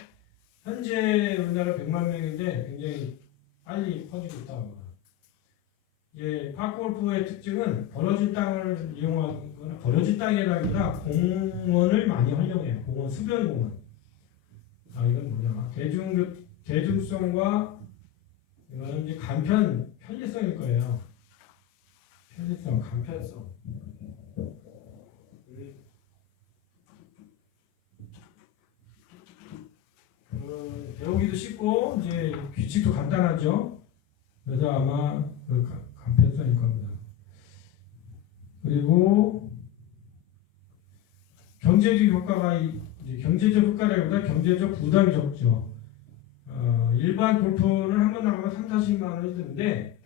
현재 우리나라 100만 명인데 굉장히 빨리 퍼지고 있다고 합니다. 예, 파크골프의 특징은 벌어진 땅을 이용하는 거는 버려진 땅이라기보다 공원을 많이 활용해요. 공원, 수변 공원. 이건 뭐냐? 대중성과 이거는 이제 편리성일 거예요. 편리성, 간편성. 배우기도 쉽고 이제 규칙도 간단하죠. 그래서 아마 그 간편성일 겁니다. 그리고 경제적 효과가 이제 경제적 효과라기보다 경제적 부담이 적죠. 일반 골프는 한 번 나가면 3, 40만 원이 드는데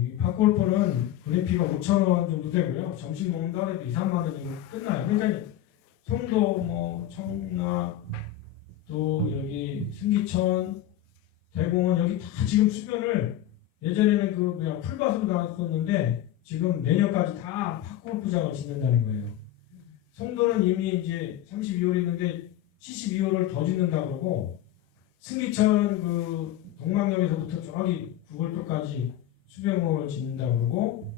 이 팝골프는 그래피가 5,000원 정도 되고요. 점심 먹는다 해도 2, 3만 원이면 끝나요. 그러니까 송도, 뭐 청라, 또 여기 승기천, 대공원 여기 다 지금 수변을 예전에는 그 풀밭으로 나왔었는데 지금 내년까지 다 팝골프장을 짓는다는 거예요. 송도는 이미 이제 32홀 있는데 72홀을 더 짓는다고 그러고 승기천 그 동막역에서부터 저기 9골도까지 수변공원을 짓는다고 그러고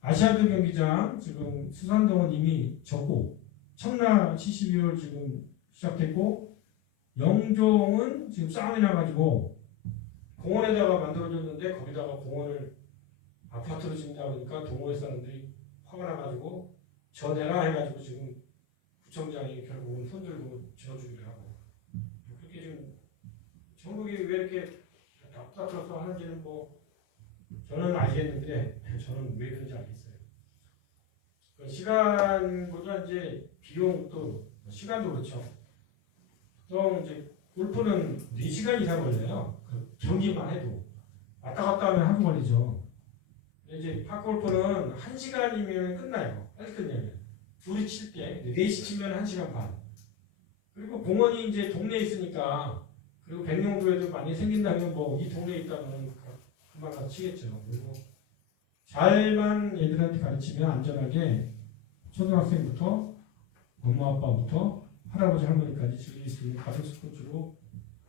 아시아드 경기장 지금 수산동은 이미 졌고 청라 72홀 지금 시작됐고 영종은 지금 싸움이 나가지고 공원에다가 만들어줬는데 거기다가 공원을 아파트로 짓는다 보니까 동호회 사람들이 화가 나가지고 전해라 해가지고 지금 구청장이 결국은 손들고 지어주기로 하고 그렇게 지금 전국이 왜 이렇게 답답해서 하는지는 뭐 저는 알겠는데 저는 왜 그런지 알겠어요. 시간보다 이제 비용도 시간도 그렇죠. 또 이제 골프는 4시간 이상 걸려요. 그 경기만 해도 왔다 갔다 하면 하루 걸리죠. 이제 팝골프는 1시간이면 끝나요. 빨리 끝내면. 둘이 칠 때 4시 치면 1시간 반. 그리고 공원이 이제 동네에 있으니까 그리고 백령도에도 많이 생긴다면 뭐 이 동네에 있다면 금방 가서 치겠죠. 그리고 잘만 애들한테 가르치면 안전하게 초등학생부터 엄마 아빠부터 할아버지 할머니까지 즐길 수 있는 가족 스포츠로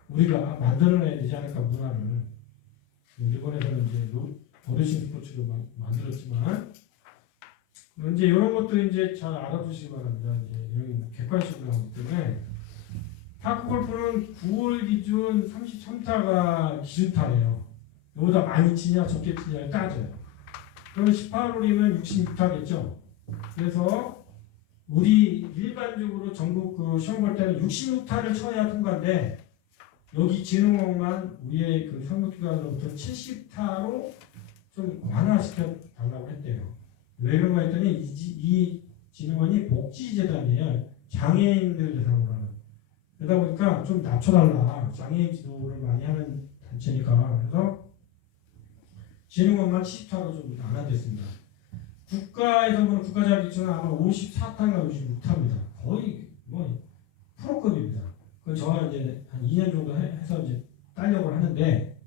우리가 만들어내야 되지 않을까 문화를. 일본에서는 이제 어르신 스포츠로 만들었지만 이제 이런 것도 이제 잘 알아두시기 바랍니다. 이제 이런 객관식으로 나오기 때문에 파크 골프는 9월 기준 33타가 기준타예요. 이보다 많이 치냐 적게 치냐를 따져요. 그럼 18홀이면 66타겠죠. 그래서 우리 일반적으로 전국 그 시험 볼 때는 66타를 쳐야 통과인데 여기 진흥원만 우리의 그 상급기관으로부터 70타로 좀 완화시켜 달라고 했대요. 왜 그런가 했더니 이 진흥원이 복지재단이에요. 장애인들 대상으로 하는. 그러다 보니까 좀 낮춰달라. 장애인 지도를 많이 하는 단체니까. 그래서 진흥원만 70타로 좀 나눠졌습니다. 국가에서 보는 국가자격증은 아마 54타인가 56타입니다. 거의 뭐 프로급입니다. 그건 저와 이제 한 2년 정도 해서 이제 따려고 하는데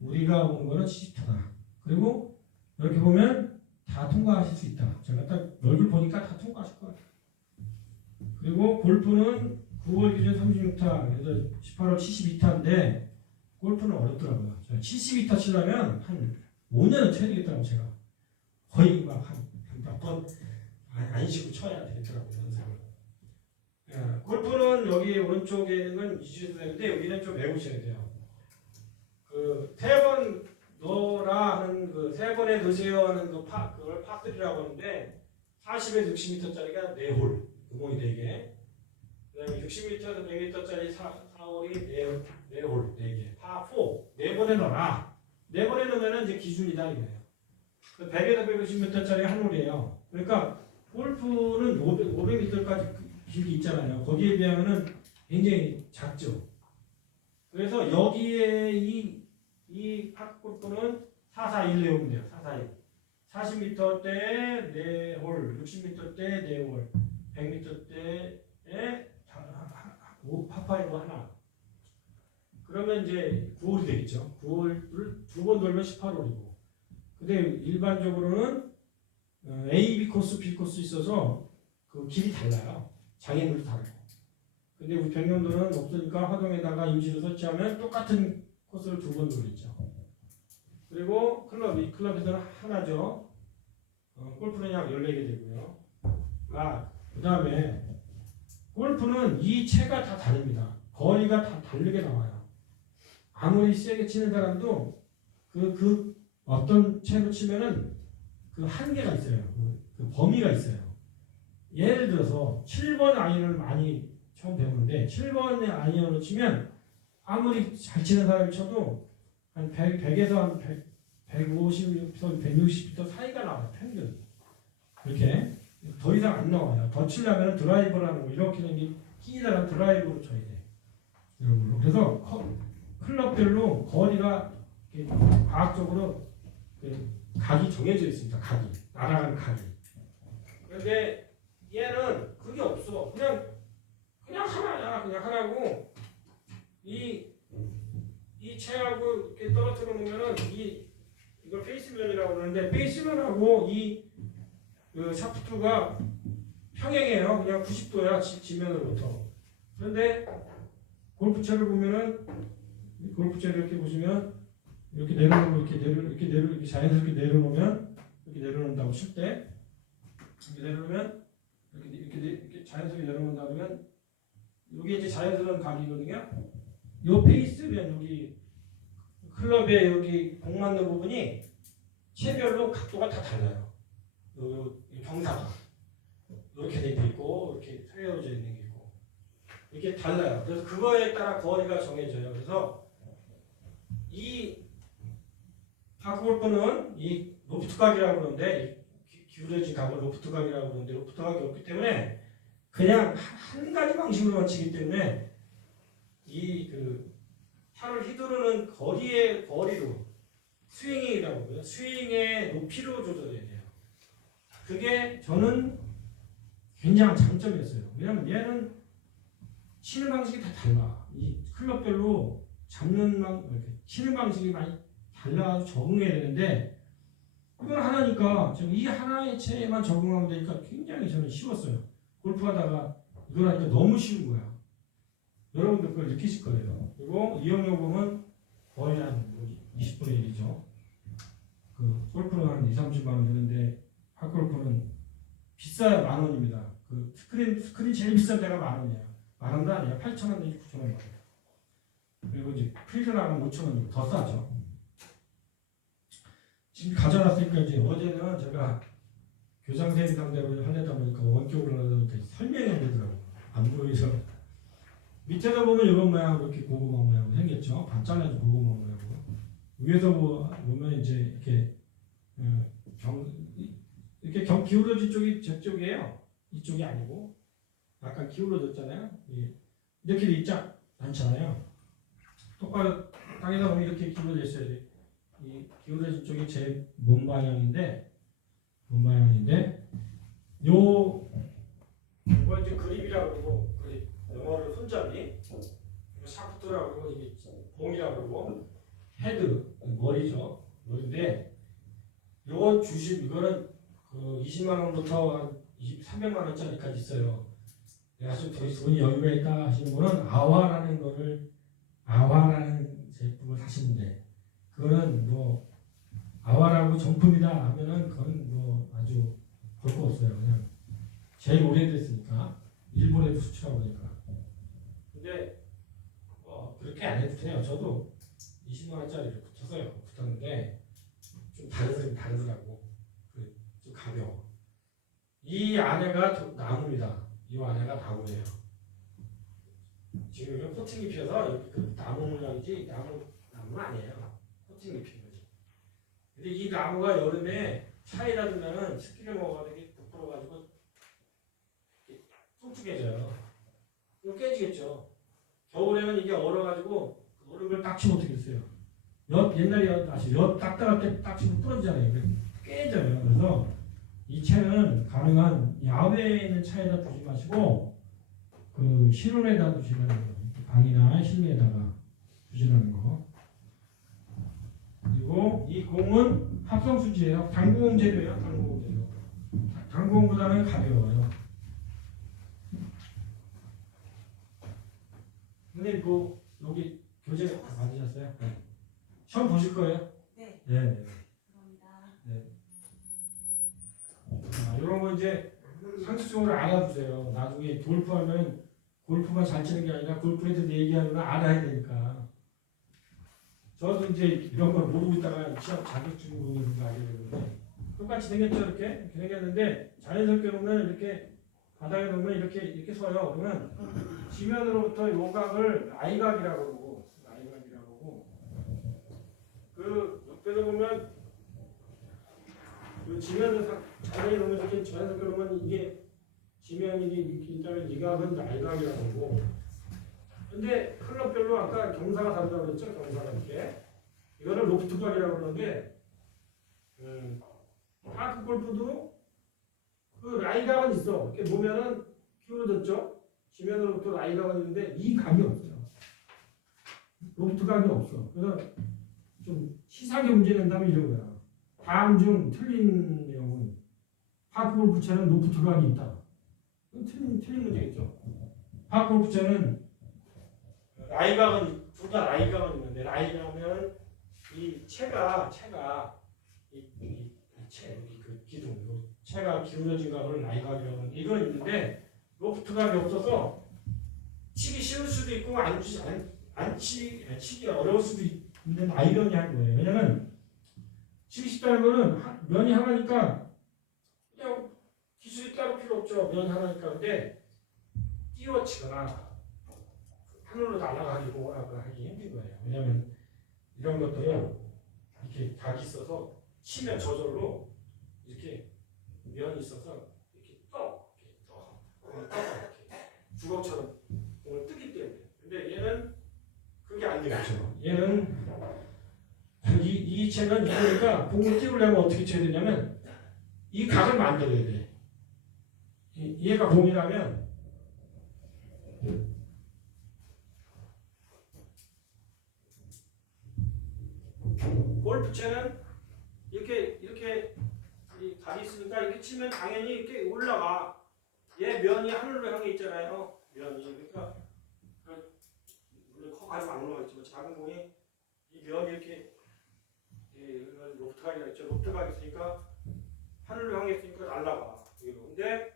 우리가 보는 거는 70타다. 그리고 이렇게 보면 다 통과하실 수 있다. 제가 딱 얼굴 보니까 다 통과하실 거예요. 그리고 골프는 9월 기준 36타, 그래서 18월 72타인데 골프는 어렵더라고요. 72타 치려면 한 5년은 쳐야 되겠다고 제가 거의 막 몇 번 안 쉬고 쳐야 되겠더라고요. 연습을. 골프는 여기 오른쪽에 있는 건 잊으셔도 되는데 여기는 좀 외우셔야 돼요. 그 세 번 넣어라 하는 그 세 번에 넣으세요 하는 그걸 파3라고 하는데 40에서 60m짜리가 4홀 구멍이 4개. 그다음에 60m에서 100m짜리 4홀이 4홀 4개. 파4 4번에 넣어라. 4번에 넣으면 이제 기준이다 이거예요. 100에서 150m짜리 한 홀이에요. 그러니까 골프는 500m까지 길이 있잖아요. 거기에 비하면은 굉장히 작죠. 그래서 여기에 이 팝골프는 441 내용이 돼요. 441. 40m 때 4홀, 60m 때 4홀, 100m 때에 파5 하나. 그러면 이제 9홀이 되겠죠. 9홀을 두 번 돌면 18홀이고. 근데 일반적으로는 A, B 코스, B 코스 있어서 그 길이 달라요. 장애물도 다르고. 근데 우리 백년도는 없으니까 화동에다가 임시로 설치하면 똑같은 코스를 두 번 돌리죠. 그리고 이 클럽에서는 하나죠. 골프는 약 14개 되고요. 그 다음에 골프는 이 채가 다 다릅니다. 거리가 다 다르게 나와요. 아무리 세게 치는 사람도 그 어떤 채로 치면은 그 한계가 있어요. 그 범위가 있어요. 예를 들어서 7번 아이언을 많이 처음 배우는데 7번의 아이언으로 치면 아무리 잘 치는 사람이 쳐도 한 100에서 한 150m, 160m 사이가 나와요. 평균. 이렇게 더 이상 안 나와요. 더 치려면 드라이버라는 거 이렇게 생긴 끼다란 드라이버로 쳐야 돼. 그래서 클럽별로 거리가 과학적으로 각이 정해져 있습니다. 각이. 날아가는 각이. 그런데 얘는 그게 없어. 그냥 하나야. 그냥 하나고 이 채하고 이렇게 떨어뜨려 놓으면은 이걸 페이스면이라고 그러는데 페이스면하고 그 샤프트가 평행해요. 그냥 90도야 지면으로부터. 그런데 골프채를 보면은 골프채를 이렇게 보시면 이렇게 내려놓고 이렇게 자연스럽게 내려놓으면 이렇게 내려놓는다고 칠 때 이렇게 내려놓으면 이렇게 자연스럽게 내려놓는다 그러면 여기 이제 자연스러운 각이거든요. 요 페이스면 여기 클럽에 여기 공 맞는 부분이 채별로 각도가 다 달라요. 요 경사가 이렇게 돼 있고 이렇게 세워져 있는 게 있고 이렇게 달라요. 그래서 그거에 따라 거리가 정해져요. 그래서 이 파크골프는 이 로프트 각이라고 그러는데 기울어진 각을 로프트 각이라고 그러는데 로프트 각이 없기 때문에 그냥 한 가지 방식으로만 치기 때문에 그 팔을 휘두르는 거리로 스윙이라고 해요. 스윙의 높이로 조절해야 돼요. 그게 저는 굉장한 장점이었어요. 왜냐하면 얘는 치는 방식이 다 달라. 이 클럽별로 치는 방식이 많이 달라서 적응해야 되는데 이건 하나니까 지금 이 하나의 채에만 적응하면 되니까 굉장히 저는 쉬웠어요. 골프하다가 이걸 하니까 너무 쉬운 거야. 여러분도 그걸 느끼실 거예요. 그리고 이용요금은 거의 한 20분의 1이죠. 그 골프는 한 2-30만 원 드는데 핫골프는 비싸야 10,000원입니다. 그 스크린 제일 비싼 데가 10,000원이에요. 10,000원도 아니야. 8,000원 내지 9,000원. 그리고 이제 프리즈 나가면 5,000원이고 더 싸죠. 지금 가져놨으니까 이제 어제는 제가 교장선생님 상대로 하려다 보니까 원격으로 하려다 보니까 설명이 안 되더라고요. 안 보이죠. 밑에서 보면 이런 모양 이렇게 고구마 모양으로 생겼죠. 반짝이는 고구마 모양으로. 위에서 보면 이제 이렇게 기울어진 쪽이 저쪽이에요. 이쪽이 아니고 약간 기울어졌잖아요. 이렇게 돼 있지 않잖아요. 똑바로 땅에다 보면 이렇게 기울어져 있어야 돼. 기울어진 쪽이 제 몸 방향인데 이거 이제 그립이라고 그러고 영어로 손잡이, 샤프트라고 그러고 이게 봉이라고 그러고 헤드 머리죠. 머리인데 요거 이거는 그 20만 원부터 한 300만 원짜리까지 있어요. 내가 좀 돈이 여유가 있다 하시는 분은 아와라는 제품을 사시면 돼. 그거는 뭐 아와라고 정품이다 하면은 그건 뭐 아주 볼 거 없어요. 그냥 제일 오래됐으니까 일본에도 수출하고 그러니까. 근데 그렇게 안 해도 돼요. 저도 20만 원짜리를 붙였는데 좀 다르더라고. 좀 가벼워. 이 안에가 나무입니다. 이 안에가 나무예요. 지금 이건 코팅 잎이어서 그 나무 모양이지 나무는 아니에요. 코팅 잎인 거지. 근데 이 나무가 여름에 차에다 두면은 습기를 먹어가지고 이렇게 부풀어가지고 뚱뚱해져요. 이거 깨지겠죠. 겨울에는 이게 얼어가지고 얼은 걸 딱 치면 어떻게 됐어요? 옛날에 엿 닦다가 때 딱 치면 부러지잖아요. 깨져요. 그래서 이 채는 가능한 야외에 있는 차에다 두지 마시고 그 실온에다 두시라는 거. 방이나 실내에다가 두시라는 거. 그리고 이 공은 합성수지예요. 당구공 재료예요. 당구공 재료. 당구공보다는 가벼워요. 근데 여기 교재 다 받으셨어요? 네. 시험 보실 거예요? 네. 네. 감사합니다. 네. 이런 거 이제 상식적으로 알아두세요. 나중에 골프하면 골프만 잘 치는 게 아니라 골프에 대해서 얘기하면 알아야 되니까. 저도 이제 이런 걸 모르고 있다가 시험 자격증 보는 거 알게 되는데 똑같이 생겼죠. 이렇게 생겼는데 자연스럽게 놓으면 이렇게 바닥에 놓으면 이렇게 서요. 그러면 지면으로부터 요각을 아이각이라고 그러고 그 옆에서 보면 그 지면에서 자리에 놓으면 이렇게 자연스럽게 놓으면 이게 지면이 이렇게 있다면 이 각은 아이각이라고 그러고 근데 클럽별로 아까 경사가 다르다고 그랬죠? 경사가 이렇게 이거는 로프트 각이라고 그러는데 파크 골프도 그 라이각은 있어. 이렇게 놓으면은 기울어졌죠? 지면으로부터 라이각은 있는데 이 각이 없어요. 로프트 각이 없어. 그래서 좀 시사게 문제 낸다면 이런 거야. 다음 중 틀린 내용은 파크 골프채는 로프트 각이 있다. 틀린 문제겠죠. 파크 골프채는 라이각은 둘 다 라이각은 있는데 라이각은 이 채가 그 기둥 채가 기울어진 각을 라이각이라고 하는데 이건 있는데 로프트 각이 없어서 치기 쉬울 수도 있고 치기 어려울 수도 있는 아이러니한 거예요. 왜냐면 치기 쉽다는 거는 면이 하나니까 그냥 기술이 따로 필요 없죠. 면이 하나니까. 근데 띄워치거나 하늘로 날아가기고 하기 힘든 거예요. 왜냐면 이런 것들은 이렇게 각이 있어서 치면 저절로 이렇게 면이 있어서 이렇게 주걱처럼 공을 뜨기 때문에. 근데 얘는 그게 안 되겠죠. 얘는 이 채는 이거니까 공을 띄우려면 어떻게 쳐야 되냐면 이 각을 만들어야 돼. 얘가 공이라면 골프채는 이렇게 이 각이 있으니까 이렇게 치면 당연히 이렇게 올라가. 얘 면이 하늘로 향해 있잖아요. 면이 그러니까 물론 커가지고 안 올라가겠지만 작은 공이 이 면이 이렇게 로프트 각이 있죠. 로프트 각이 있으니까 하늘로 향해 있으니까 날라가. 근데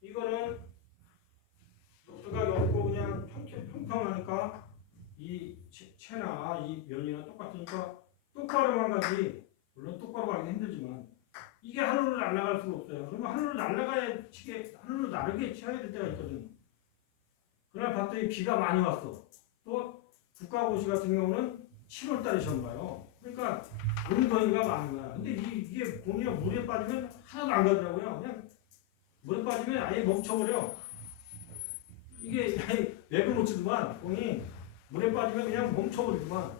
이거는 로프트 각이 없고 그냥 평평하니까 이 채나 이 면이나 똑같으니까 똑바로만 가지. 물론 똑바로 가기 힘들지만 이게 하늘로 날아갈 수가 없어요. 그러면 하늘로 하늘로 나르게 쳐야 될 때가 있거든. 그날 봤더니 비가 많이 왔어. 또 국가고시 같은 경우는 7월달에 시험 봐요. 그러니까 눈덩이가 많은 거야. 근데 이게 공이 물에 빠지면 하나도 안 가더라고요. 그냥 물에 빠지면 아예 멈춰버려. 이게 맥을 못 치더만 공이 물에 빠지면 그냥 멈춰버리더만.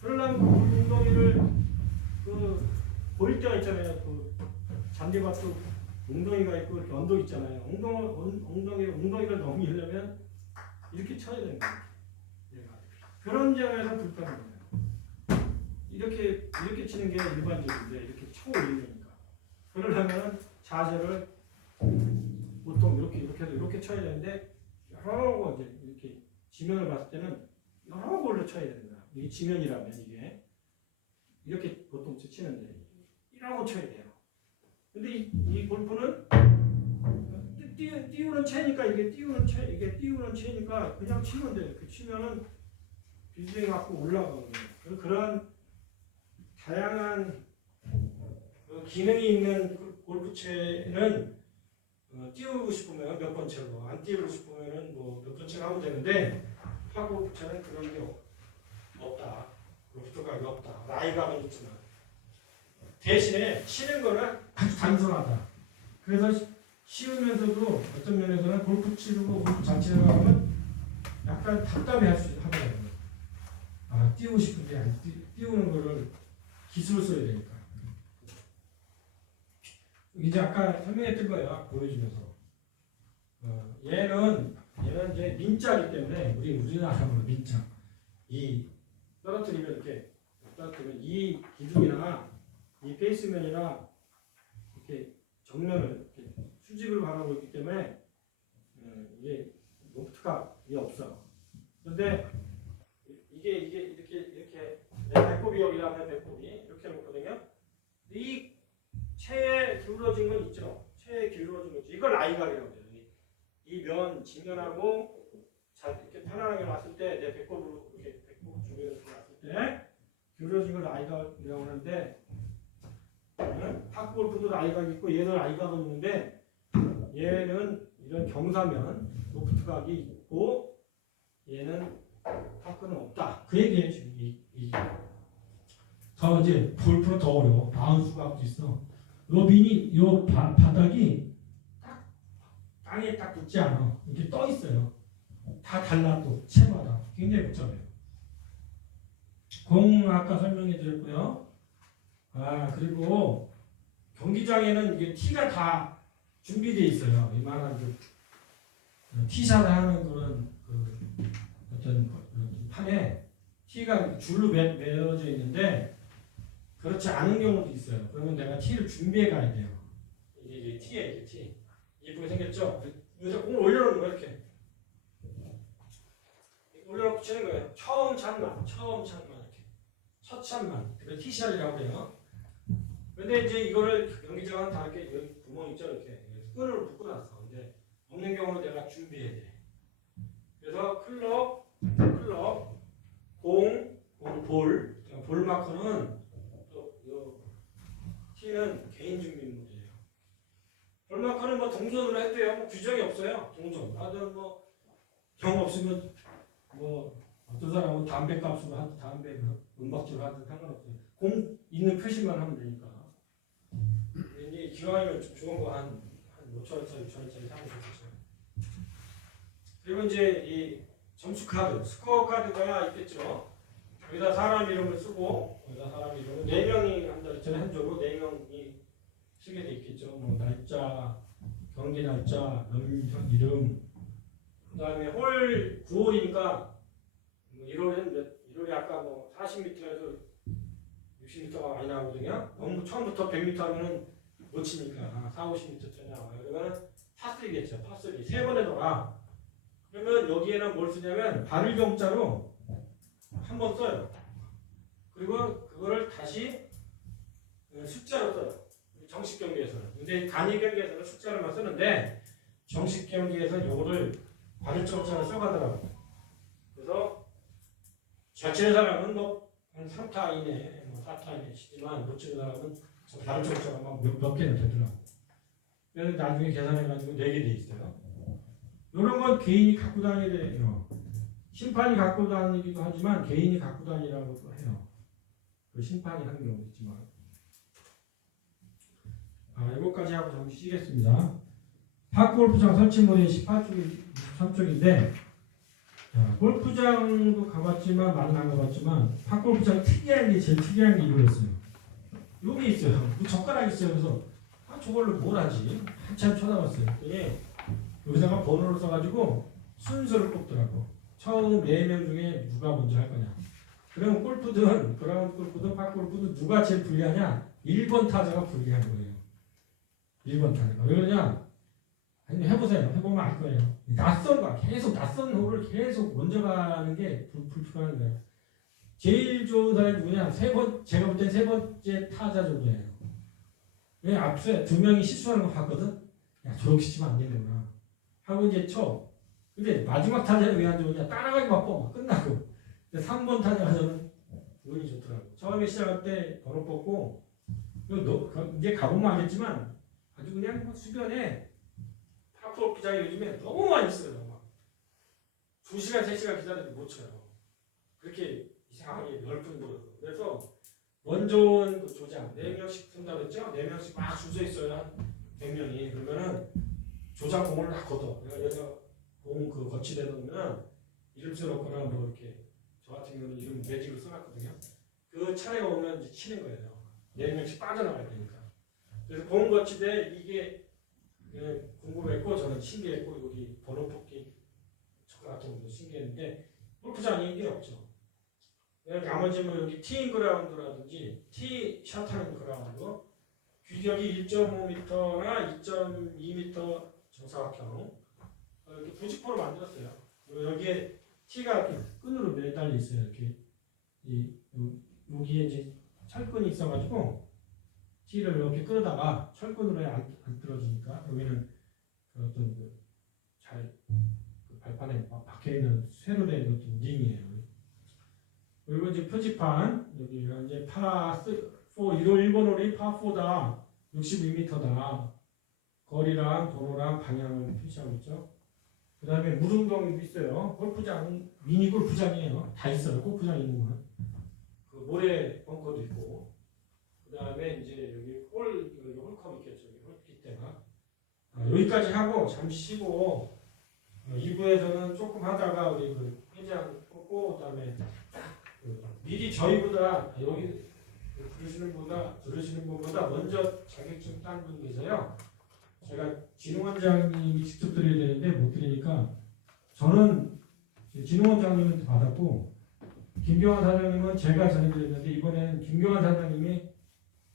그러려면 그 눈덩이를 그 보일 때가 있잖아요. 그 잔디밭도 웅덩이가 있고 이렇게 언덕 있잖아요. 웅덩이를 넘기려면 이렇게 쳐야 되는 거예요. 그런 점에서 불편한 거예요. 이렇게 치는 게 일반적인데 이렇게 쳐 올리니까. 그러려면 자세를 보통 이렇게 해서 이렇게 쳐야 되는데 여러 번 이제 이렇게 지면을 봤을 때는 여러 걸로 쳐야 되는 거야. 이게 지면이라면 이게 이렇게 보통 치는데 이러고 쳐야 돼요. 근데 이 골프는 띄우는 채니까 이게 띄우는 채니까 그냥 치면 돼. 이렇게 치면은 비스윙 갖고 올라가는 거예요. 그런 다양한 기능이 있는 골프채는 띄우고 싶으면 몇 번째로, 안 띄우고 싶으면 뭐 몇 번째로 하면 되는데 파골프채는 그런 게 없다. 로프트각이 없다. 라이각은 있지만 대신에 치는 거는 아주 단순하다. 그래서 쉬우면서도 어떤 면에서는 골프 치고 골프 잘 치는 거 하면 약간 답답해할 수 하더라고요. 아, 띄우고 싶은데 안 띄우는 거를 기술을 써야 되니까. 이제 아까 설명했던 거예요. 보여주면서. 얘는 이제 민자이기 때문에 우리나라로 민자. 이 떨어뜨리면 이렇게 떨어뜨리면 이 기둥이나 이 페이스면이나 이렇게 정면을 이렇게 수직으로 바라보고 있기 때문에 이게 로프트가 이게 없어. 그런데 이게 이렇게 내 배꼽이 여기라면 배꼽이 이렇게 놓거든요. 이 체에 기울어진 건 있죠. 체에 기울어진 거죠. 이걸 라이각이라고 해요. 이 면 지면하고 이렇게 편안하게 놨을 때 내 배꼽으로 이렇게 배꼽 주변으로 놨을 때 기울어진 걸 라이각이라고 하는데 탁골프도 라이각이 있고 얘는 라이각은 있는데 얘는 이런 경사면 로프트각이 있고 얘는 탁구는 없다. 그 얘기예요 지금 더 이제 골프는 더 어려워. 바운스각도 있어. 요 바닥이 딱 땅에 딱 붙지 않아. 이렇게 떠 있어요. 다 달라 또 채마다 굉장히 복잡해요. 공 아까 설명해 드렸고요. 그리고 경기장에는 이게 티가 다 준비되어 있어요. 이만한 티샷을 하는 그런 어떤 판에 티가 줄로 매어져 있는데 그렇지 않은 경우도 있어요. 그러면 내가 티를 준비해 가야 돼요. 이게 티에 이게 티. 예쁘게 생겼죠? 여기서 공을 올려놓는 거야 이렇게. 올려놓고 치는 거예요. 처음 찬만 이렇게. 첫 찬만. 그걸 티샷이라고 해요. 근데 이제 이거를 경기장은 다 이렇게 여기 구멍 있죠 이렇게 끈으로 묶어놨어. 근데 없는 경우는 내가 준비해야 돼. 그래서 클럽, 볼 마커는 또 티는 개인 준비물이에요. 볼 마커는 뭐 동전으로 해도 돼요. 뭐 규정이 없어요. 동전. 뭐 경 없으면 뭐 어떤 사람은 담배 값으로 하든 담배 은박지로 하든 상관없어요. 공 있는 표시만 하면 되니까. 이제 기왕이면 좀 좋은 거 한 5,000원짜리, 6,000원짜리 사면 좋겠죠. 그리고 이제 이 점수 카드, 스코어 카드가 있겠죠. 여기다 사람 이름을 쓰고, 여기다 사람 이름을 4명이 한다 했잖아요. 한 조로 4명이 쓰게 돼 있겠죠. 뭐 날짜, 경기 날짜, 이름, 그 다음에 홀 9홀이니까 1홀이 아까 뭐 40m에서 60m가 많이 나오거든요. 너무 처음부터 100m 하면은 못 치니까 40, 50m짜리 나와요. 그러면 파3겠죠. 파3. 3번에 넣어라. 그러면 여기에는 뭘 쓰냐면 발을 경자로 한 번 써요. 그리고 그거를 다시 숫자로 써요. 정식 경기에서는. 근데 단위 경기에서는 숫자로만 쓰는데 정식 경기에서 이거를 발을 정자로 써가더라고요. 그래서 잘 치는 사람은 뭐 한 3타 이내, 4타 이내 치지만 못 치는 사람은 발을 정자가 막 몇 개는 되더라고요. 그래서 나중에 계산해가지고 4개 돼 있어요. 이런 건 개인이 갖고 다녀야 돼요. 심판이 갖고 다니기도 하지만 개인이 갖고 다니라고도 해요. 그 심판이 하는 경우도 있지만. 이거까지 하고 잠시 쉬겠습니다. 파크골프장 설치 모델 18쪽이 23쪽인데 골프장도 가봤지만 많이 안 가봤지만 파크골프장 특이한 게 제일 특이한 게 이거였어요. 여기 있어요. 젓가락 있어요. 그래서 저걸로 뭘 하지? 한참 쳐다봤어요. 그랬더니 여기다가 번호를 써가지고 순서를 뽑더라고. 처음 4명 중에 누가 먼저 할 거냐. 그러면 골프든 그라운드 골프든 팝골프든 누가 제일 불리하냐? 1번 타자가 불리한 거예요. 1번 타자가. 왜 그러냐? 아니 해보세요. 해보면 알 거예요. 낯선 거 계속 낯선 홀을 계속 먼저 가는 게 불편한 거예요. 제일 좋은 사람이 누구냐? 제가 볼 땐 3번째 타자 정도예요. 왜 앞에 2명이 실수하는 거 봤거든? 야 저렇게 치면 안 되는구나 하고 이제 쳐. 근데 마지막 타자는 왜 안 좋으냐? 따라가기 바빠. 막 끝나고. 3번 타자가 저는 운이 좋더라고. 처음에 시작할 때 번호 뽑고 이제 가보면 알겠지만 아주 그냥 주변에 파크골프장이 요즘에 너무 많이 있어요. 막 2시간, 3시간 기다려도 못 쳐요. 그렇게 이상하게 넓은 곳에서. 그래서 먼저 온 그 조장 4명씩 쓴다고 했죠? 4명씩 막 줄 서 있어요. 한 100명이. 그러면은 조장 공을 다 걷어. 그래서 공 그 거치대 놓으면 이름 써놓거나 뭐 이렇게 저 같은 경우는 이름 매직을 써놨거든요. 그 차례가 오면 이제 치는 거예요. 4명씩 빠져나가야 되니까. 그래서 공 거치대 이게 궁금했고 저는 신기했고 여기 번호 뽑기 저 같은 것도 신기했는데 골프장이 이게 없죠. 나머지 뭐 여기 티잉 그라운드라든지 티샷 하는 그라운드 규격이 1.5m나 2.2m 정사각형 이렇게 부직포로 만들었어요. 여기에 티가 이렇게 끈으로 매달려 있어요. 이렇게 여기에 이제 철끈이 있어가지고 티를 이렇게 끌다가 철끈으로 안 떨어지니까 여기는 그 어떤 그 발판에 박혀 있는 쇠로 된 어떤 링이에요. 그리고 이제 표지판 여기가 이제 파4 1번 홀이 파4다 62m다 거리랑 번호랑 방향을 표시하고 있죠. 그 다음에 무릉경도 있어요. 골프장 미니 골프장이에요. 다 있어요. 골프장 있는 거는 그 모래 벙커도 있고 그 다음에 이제 여기 홀컵 있겠죠. 홀깃대가 여기까지 하고 잠시 쉬고 2부에서는 조금 하다가 우리 그 회장 뽑고 그 다음에 미리 저희보다 여기 들으시는 분보다 먼저 자격증 딴 분 계세요. 제가 진흥원장님이 직접 드려야 되는데 못 드리니까 저는 진흥원장님한테 받았고 김경환 사장님은 제가 전해드렸는데 이번에는 김경환 사장님이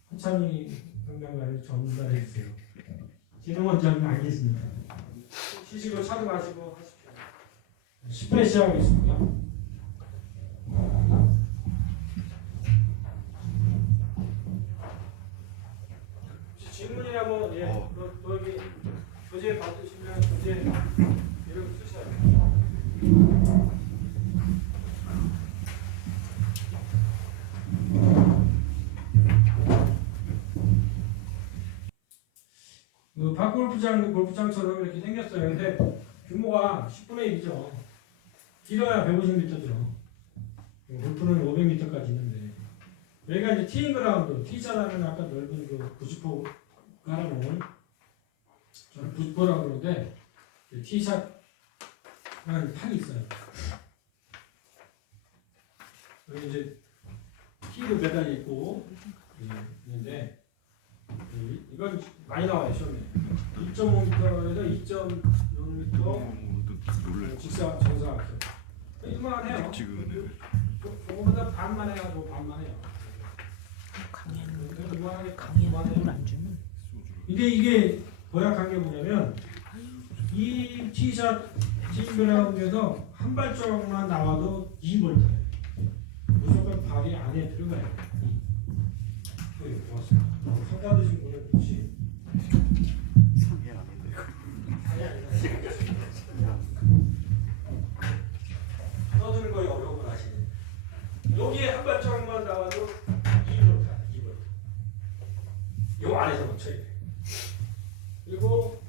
한창희 경장관을 전달해 주세요. 진흥원장님 알겠습니다. 시식으로 차도 마시고 하십시오. 10회 시작하겠습니다. 질문이나 뭐 또 여기 교재 받으시면 교재 이름 쓰셔야 돼요. 그 박골프장 골프장처럼 이렇게 생겼어요. 근데 규모가 10분의 1이죠. 길어야 150m죠. 골프는 500m까지 있는데 여기가 이제 티잉 그라운드, 티샷하면 아까 넓은 그 90호 깔아놓은 저는 90호라고 그러는데 티샷 하는 판이 있어요. 여기 이제 티도 매달려 있고 있는데 이건 많이 나와요 시험에. 1.5m에서 2.0m 직사 정사각형. 이만해요. 조금보다 반만 해가지고 반만 해요. 강의는 물안 주면. 이게 고약한 게 뭐냐면 이 티샷 팀그라운드에서 한 발짝만 나와도 2볼 타요. 무조건 발이 안에 들어가요. 고맙습니다. 상 받으신 분은 혹시 상이 아닌데. 상이 아니라 떠드는 거에 어려움을 하시네. 여기에 한 발짝만 나와도 2볼 타요. 2볼. 요 안에서 맞춰야 돼. 그리고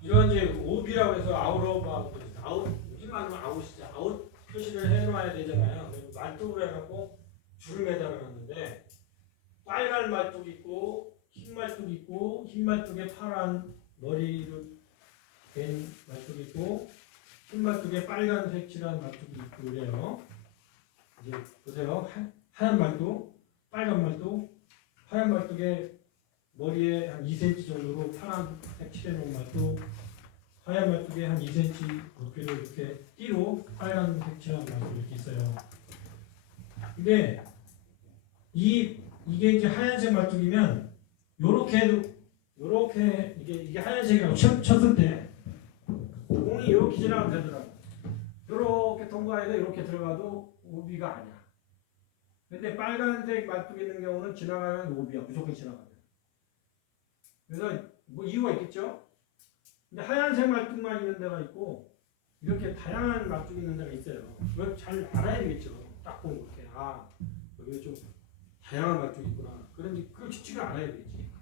이런 이제 오비라고 해서 아웃 여기만 아웃이죠. 아웃 표시를 해놔야 되잖아요. 말뚝으로 해갖고 줄을 매달아놨는데 빨간 말뚝 있고 흰 말뚝 있고 흰 말뚝에 파란 머리로 된 말뚝 있고 흰 말뚝에 빨간색 칠한 말뚝이 있고 그래요. 이제 보세요. 하얀 말뚝, 빨간 말뚝, 하얀 말뚝에 머리에 한 2cm 정도로 파란색 칠해놓은 말뚝, 하얀 말뚝에 한 2cm 높이로 이렇게 띠로 빨간색 칠한 말뚝 이렇게 있어요. 근데 이게 이제 하얀색 말뚝이면 요렇게 이게 하얀색이라고 쳤을 때 공이 이렇게 지나가면 되더라고. 요렇게 통과해서 이렇게 들어가도 오비가 아니야. 근데 빨간색 말뚝이 있는 경우는 지나가면 오비야. 무조건 지나가면. 그래서 뭐 이유가 있겠죠? 근데 하얀색 말뚝만 있는 데가 있고 이렇게 다양한 말뚝이 있는 데가 있어요. 그걸 잘 알아야 되겠죠. 딱 보면 이렇게 여기 좀 다양한 말뚝이 있구나. 그걸 직지가 알아야 되겠지.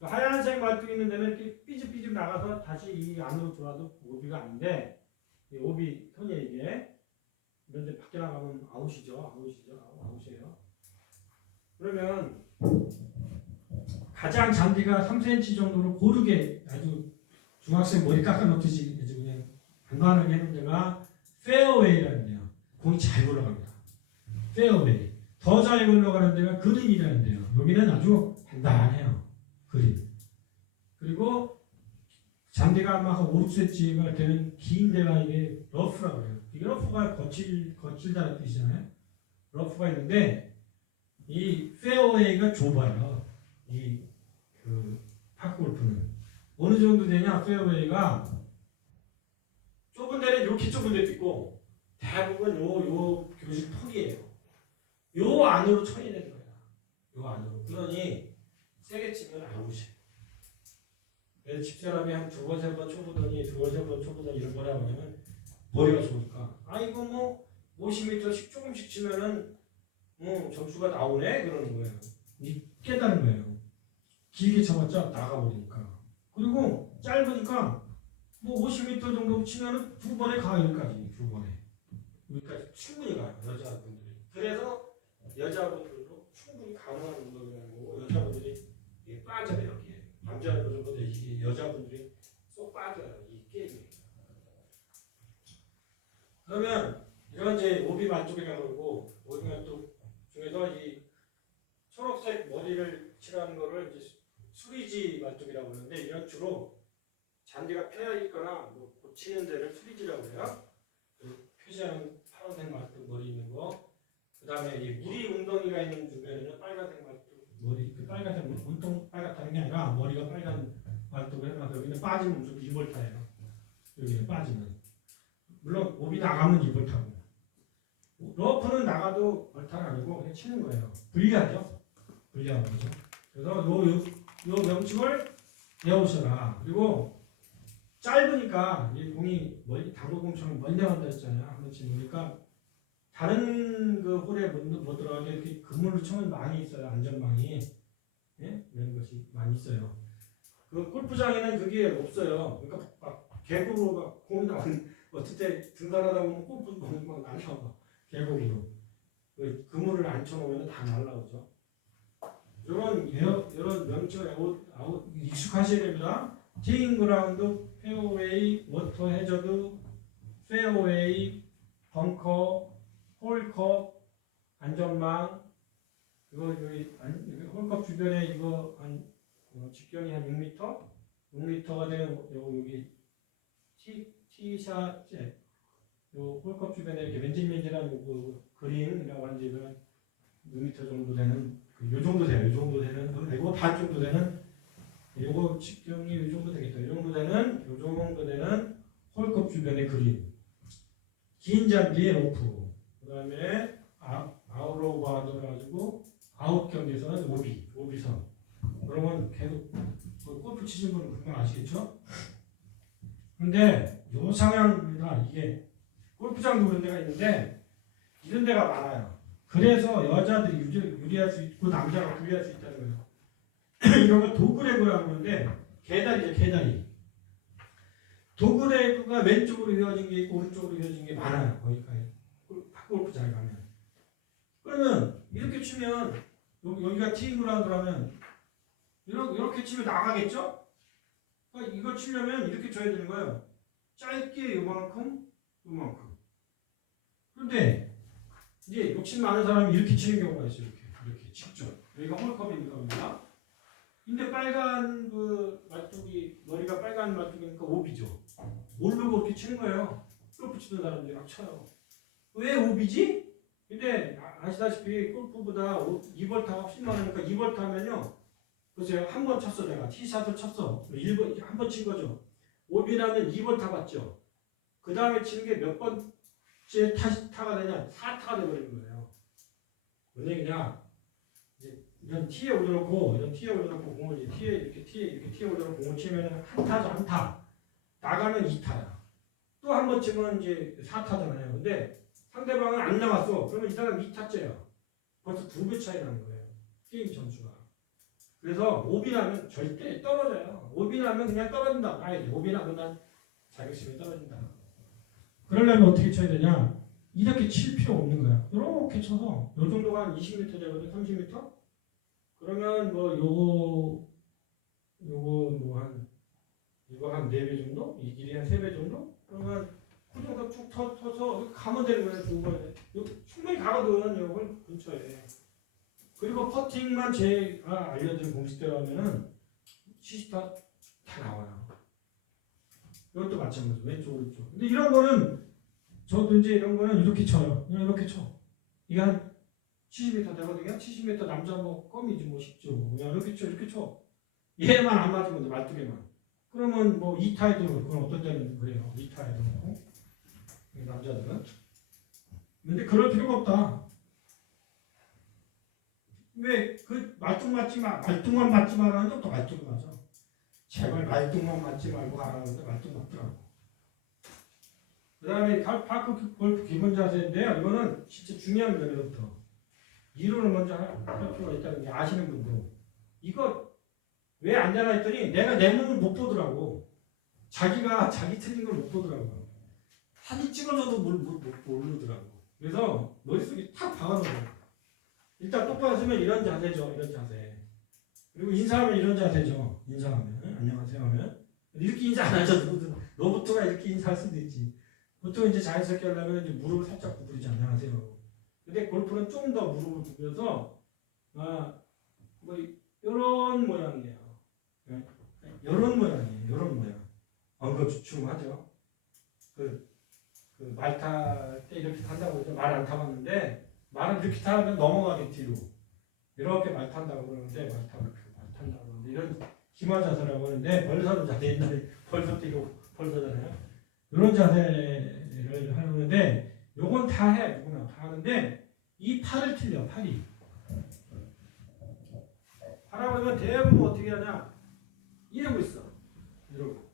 하얀색 말뚝이 있는 데는 이렇게 삐집삐집 나가서 다시 이 안으로 들어와도 오비가 아닌데 이 오비 손이에요 이게. 그런데 밖에 나가면 아웃이죠. 아웃이에요. 그러면 가장 잔디가 3cm 정도로 고르게 아주 중학생 머리 깎아놓듯이 아주 그냥 간단하게 해놓은 데가 페어웨이라는 데요. 공이 잘 굴러갑니다. 페어웨이. 더 잘 굴러가는 데가 그린이라는 데요. 여기는 아주 단단해요. 그린. 그리고 잔디가 아마 한 5, 6cm가 되는 긴 데가 이게 러프라고 해요. 이게 러프가 거칠다는 뜻이잖아요. 러프가 있는데 이 페어웨이가 좁아요. 그 파크골프는 어느 정도 되냐? 페어웨이가 좁은 데는 이렇게 좁은 데도 있고 대부분 요 교실 폭이에요. 요 안으로 쳐야 되는 거야. 요 안으로. 그러니 세게 치면 아웃이에요. 그래서 집사람이 한 2번, 3번 쳐보더니 2번, 3번 쳐보더니 이런 거라 하냐면 머리가 좋으니까 이거 뭐 50m씩 조금씩 치면은 점수가 나오네 그러는 거예요. 깨달은 거예요. 길게 쳐봤자 나가버리니까. 그리고 짧으니까 뭐 50m 정도 치면은 2번에 가 여기까지 2번에 여기까지 충분히 가요 여자분들이. 그래서 여자분들도 충분히 가능한 운동이라고 여자분들이 빠져요 여기에. 남자분들보다 이게 여자분들이 쏙 빠져요 이 게임에. 그러면 이런 이제 오비 만족이라고 그러고 오비 만족 중에서 이 초록색 머리를 칠하는 거를 이제 수리지 만족이라고 하는데 이런 주로 잔디가 패여 있거나 뭐 고치는 데를 수리지라고 해요. 그 표시하는 파란색 말뚝 머리 있는 거. 그 다음에 이 무리 웅덩이가 있는 주변에는 빨간색 말뚝 머리 그 빨간색 온통 빨갛다는 게 아니라 머리가 빨간 말뚝을 해놔서 여기는 빠지면 무슨 이볼타예요. 여기는 빠지면 물론 오비 나가면 이볼타고 러프는 나가도 벌타가 아니고 그냥 치는 거예요. 불리하죠. 불리한 거죠. 그래서 요 명칭을 외우셔라. 그리고 짧으니까 이 공이 당구공처럼 멀리 나간다 했잖아요. 한번 치니까 다른 그 홀에 못 들어가게 이렇게 그물로 쳐는 망이 있어요. 안전망이. 예? 이런 것이 많이 있어요. 그 골프장에는 그게 없어요. 그러니까 막 계곡으로 막 공이 나오는 어떨 때 등산하다 보면 골프공이 막 날라와. 계곡으로. 그 그물을 안 쳐놓으면 다 날라오죠. 이런 명칭을 익숙하셔야 됩니다. 티잉 그라운드, 페어웨이, 워터 해저드, 페어웨이, 벙커, 홀컵, 안전망. 이거 여기 홀컵 주변에 이거 한 직경이 한 6m, 6m가 되는 여기 티샷 셋. 요 홀컵 주변에 이렇게 맨질맨질한 그 그린이라고 하는 집은 6m 정도 되는 요 정도 돼요. 요 정도 되는 그리고 반 정도 되는 요거 직경이 요 정도 되겠다. 요 정도 되는 홀컵 주변의 그린. 긴 잔디의 로프. 그다음에 아웃로바도 가지고 아웃 경계선은 오비선. 그러면 계속 골프 치신 분은 금방 아시겠죠? 근데 요 상황입니다. 이게 골프장도 그런 데가 있는데 이런 데가 많아요. 그래서 여자들이 유리할 수 있고 남자가 불리할 수 있다는 거예요. 이런 걸 도그레그라고 하는데 개다리죠. 개다리. 도그레그가 왼쪽으로 휘어진 게 있고 오른쪽으로 휘어진 게 많아요. 거기까지. 골프장에 가면. 그러면 이렇게 치면 여기가 티잉그라운드라면 이렇게 치면 나가겠죠? 그러니까 이거 치려면 이렇게 쳐야 되는 거예요. 짧게 요만큼. 그런데 이제 욕심 많은 사람이 이렇게 치는 경우가 있어요. 이렇게 직접. 여기가 홀컵이니까 여기가. 근데 빨간 그 말뚝이 머리가 빨간 말뚝이니까 오비죠. 모르고 이렇게 치는 거예요. 골프 치는 사람들이 막 쳐요. 왜 오비지? 근데 아시다시피 골프보다 2벌타 훨씬 많으니까 2벌타 하면요. 보세요. 한 번 쳤어 내가. 티샷을 쳤어. 1번 한 번 친 거죠. 오비라면 2벌타 받죠. 그 다음에 치는 게 몇 번째 타가 되냐? 4타가 돼버리는 거예요. 왜 그냥 이런 티에 올려놓고 공을 티에 올려놓고 공을 치면 한 타죠. 한 타. 나가면 2타야. 또 한 번 치면 이제 4타잖아요. 근데 상대방은 안 나갔어. 그러면 이 사람 2타째야. 벌써 2배 차이 나는 거예요. 게임 점수가. 그래서 오비라면 절대 떨어져요. 오비라면 그냥 떨어진다. 아예 오비라면 난 자격심이 떨어진다. 그러려면 어떻게 쳐야 되냐? 이렇게 칠 필요 없는 거야. 이렇게 쳐서 요 정도가 한 20m 되거든. 30m? 그러면 뭐 이거 한 4배 정도? 이 길이 한 3배 정도? 그러면 그 정도 쭉 터서 가면 되는 거예요. 두 번에. 충분히 가거든. 이걸 근처에. 그리고 퍼팅만 제가 알려드린 공식대로 하면은 70타 다 나와요. 이것도 마찬가지로 왼쪽 오른쪽. 근데 이런 거는 저도 이제 이런 거는 이렇게 쳐요. 그냥 이렇게 쳐. 이게 한 70m 되거든요. 70m 남자 뭐 껌이지 뭐 쉽죠. 그냥 이렇게 쳐 이렇게 쳐. 얘만 안 맞으면 돼. 말뚝에만. 그러면 뭐 2타에도 그건 어떤 데는 그래요. 2타에도 그렇고 남자들은. 근데 그럴 필요가 없다. 왜 그 말뚝만 맞지 말라는데 또 말뚝이 맞아. 제발 말뚝만 맞지 말고 가라는데 말뚝 맞더라고. 그 다음에 파크 골프 기본 자세인데요. 이거는 진짜 중요합니다. 여기부터. 이론을 먼저 할 필요가 있다는 게 아시는 분도. 이거 왜 안 되나 했더니 내가 내 몸을 못 보더라고. 자기가 자기 틀린 걸 못 보더라고. 사진 찍어줘도 모르더라고. 그래서 머릿속에 탁 박아놓은 일단 똑바로 서면 이런 자세죠. 이런 자세. 그리고 인사하면 이런 자세죠. 인사하면. 안녕하세요 하면. 이렇게 인사 안 하죠. 누구든. 너부터가 이렇게 인사할 수도 있지. 보통 이제 자연스럽게 하려면 이제 무릎을 살짝 구부리지 안녕하세요. 근데 골프는 좀 더 무릎을 구부려서 뭐 이런 모양이에요. 이런 모양이에요. 이런 모양. 엉거주춤하죠. 그 말 탈 때 이렇게 탄다고 그러죠. 말 안 타봤는데 말은 이렇게 타면 넘어가게 뒤로. 이렇게 말 탄다고 그러는데 말 탄다고 그러는데 이런 기마 자세라고 하는데 벌서는 자세 옛날에 벌서 뛰고 벌서잖아요. 이런 자세를 하는데 요건 다 해. 누구나 다 하는데 이 팔을 틀려. 팔이. 하라고 하면 대부분 어떻게 하냐. 이러고 있어. 이러고.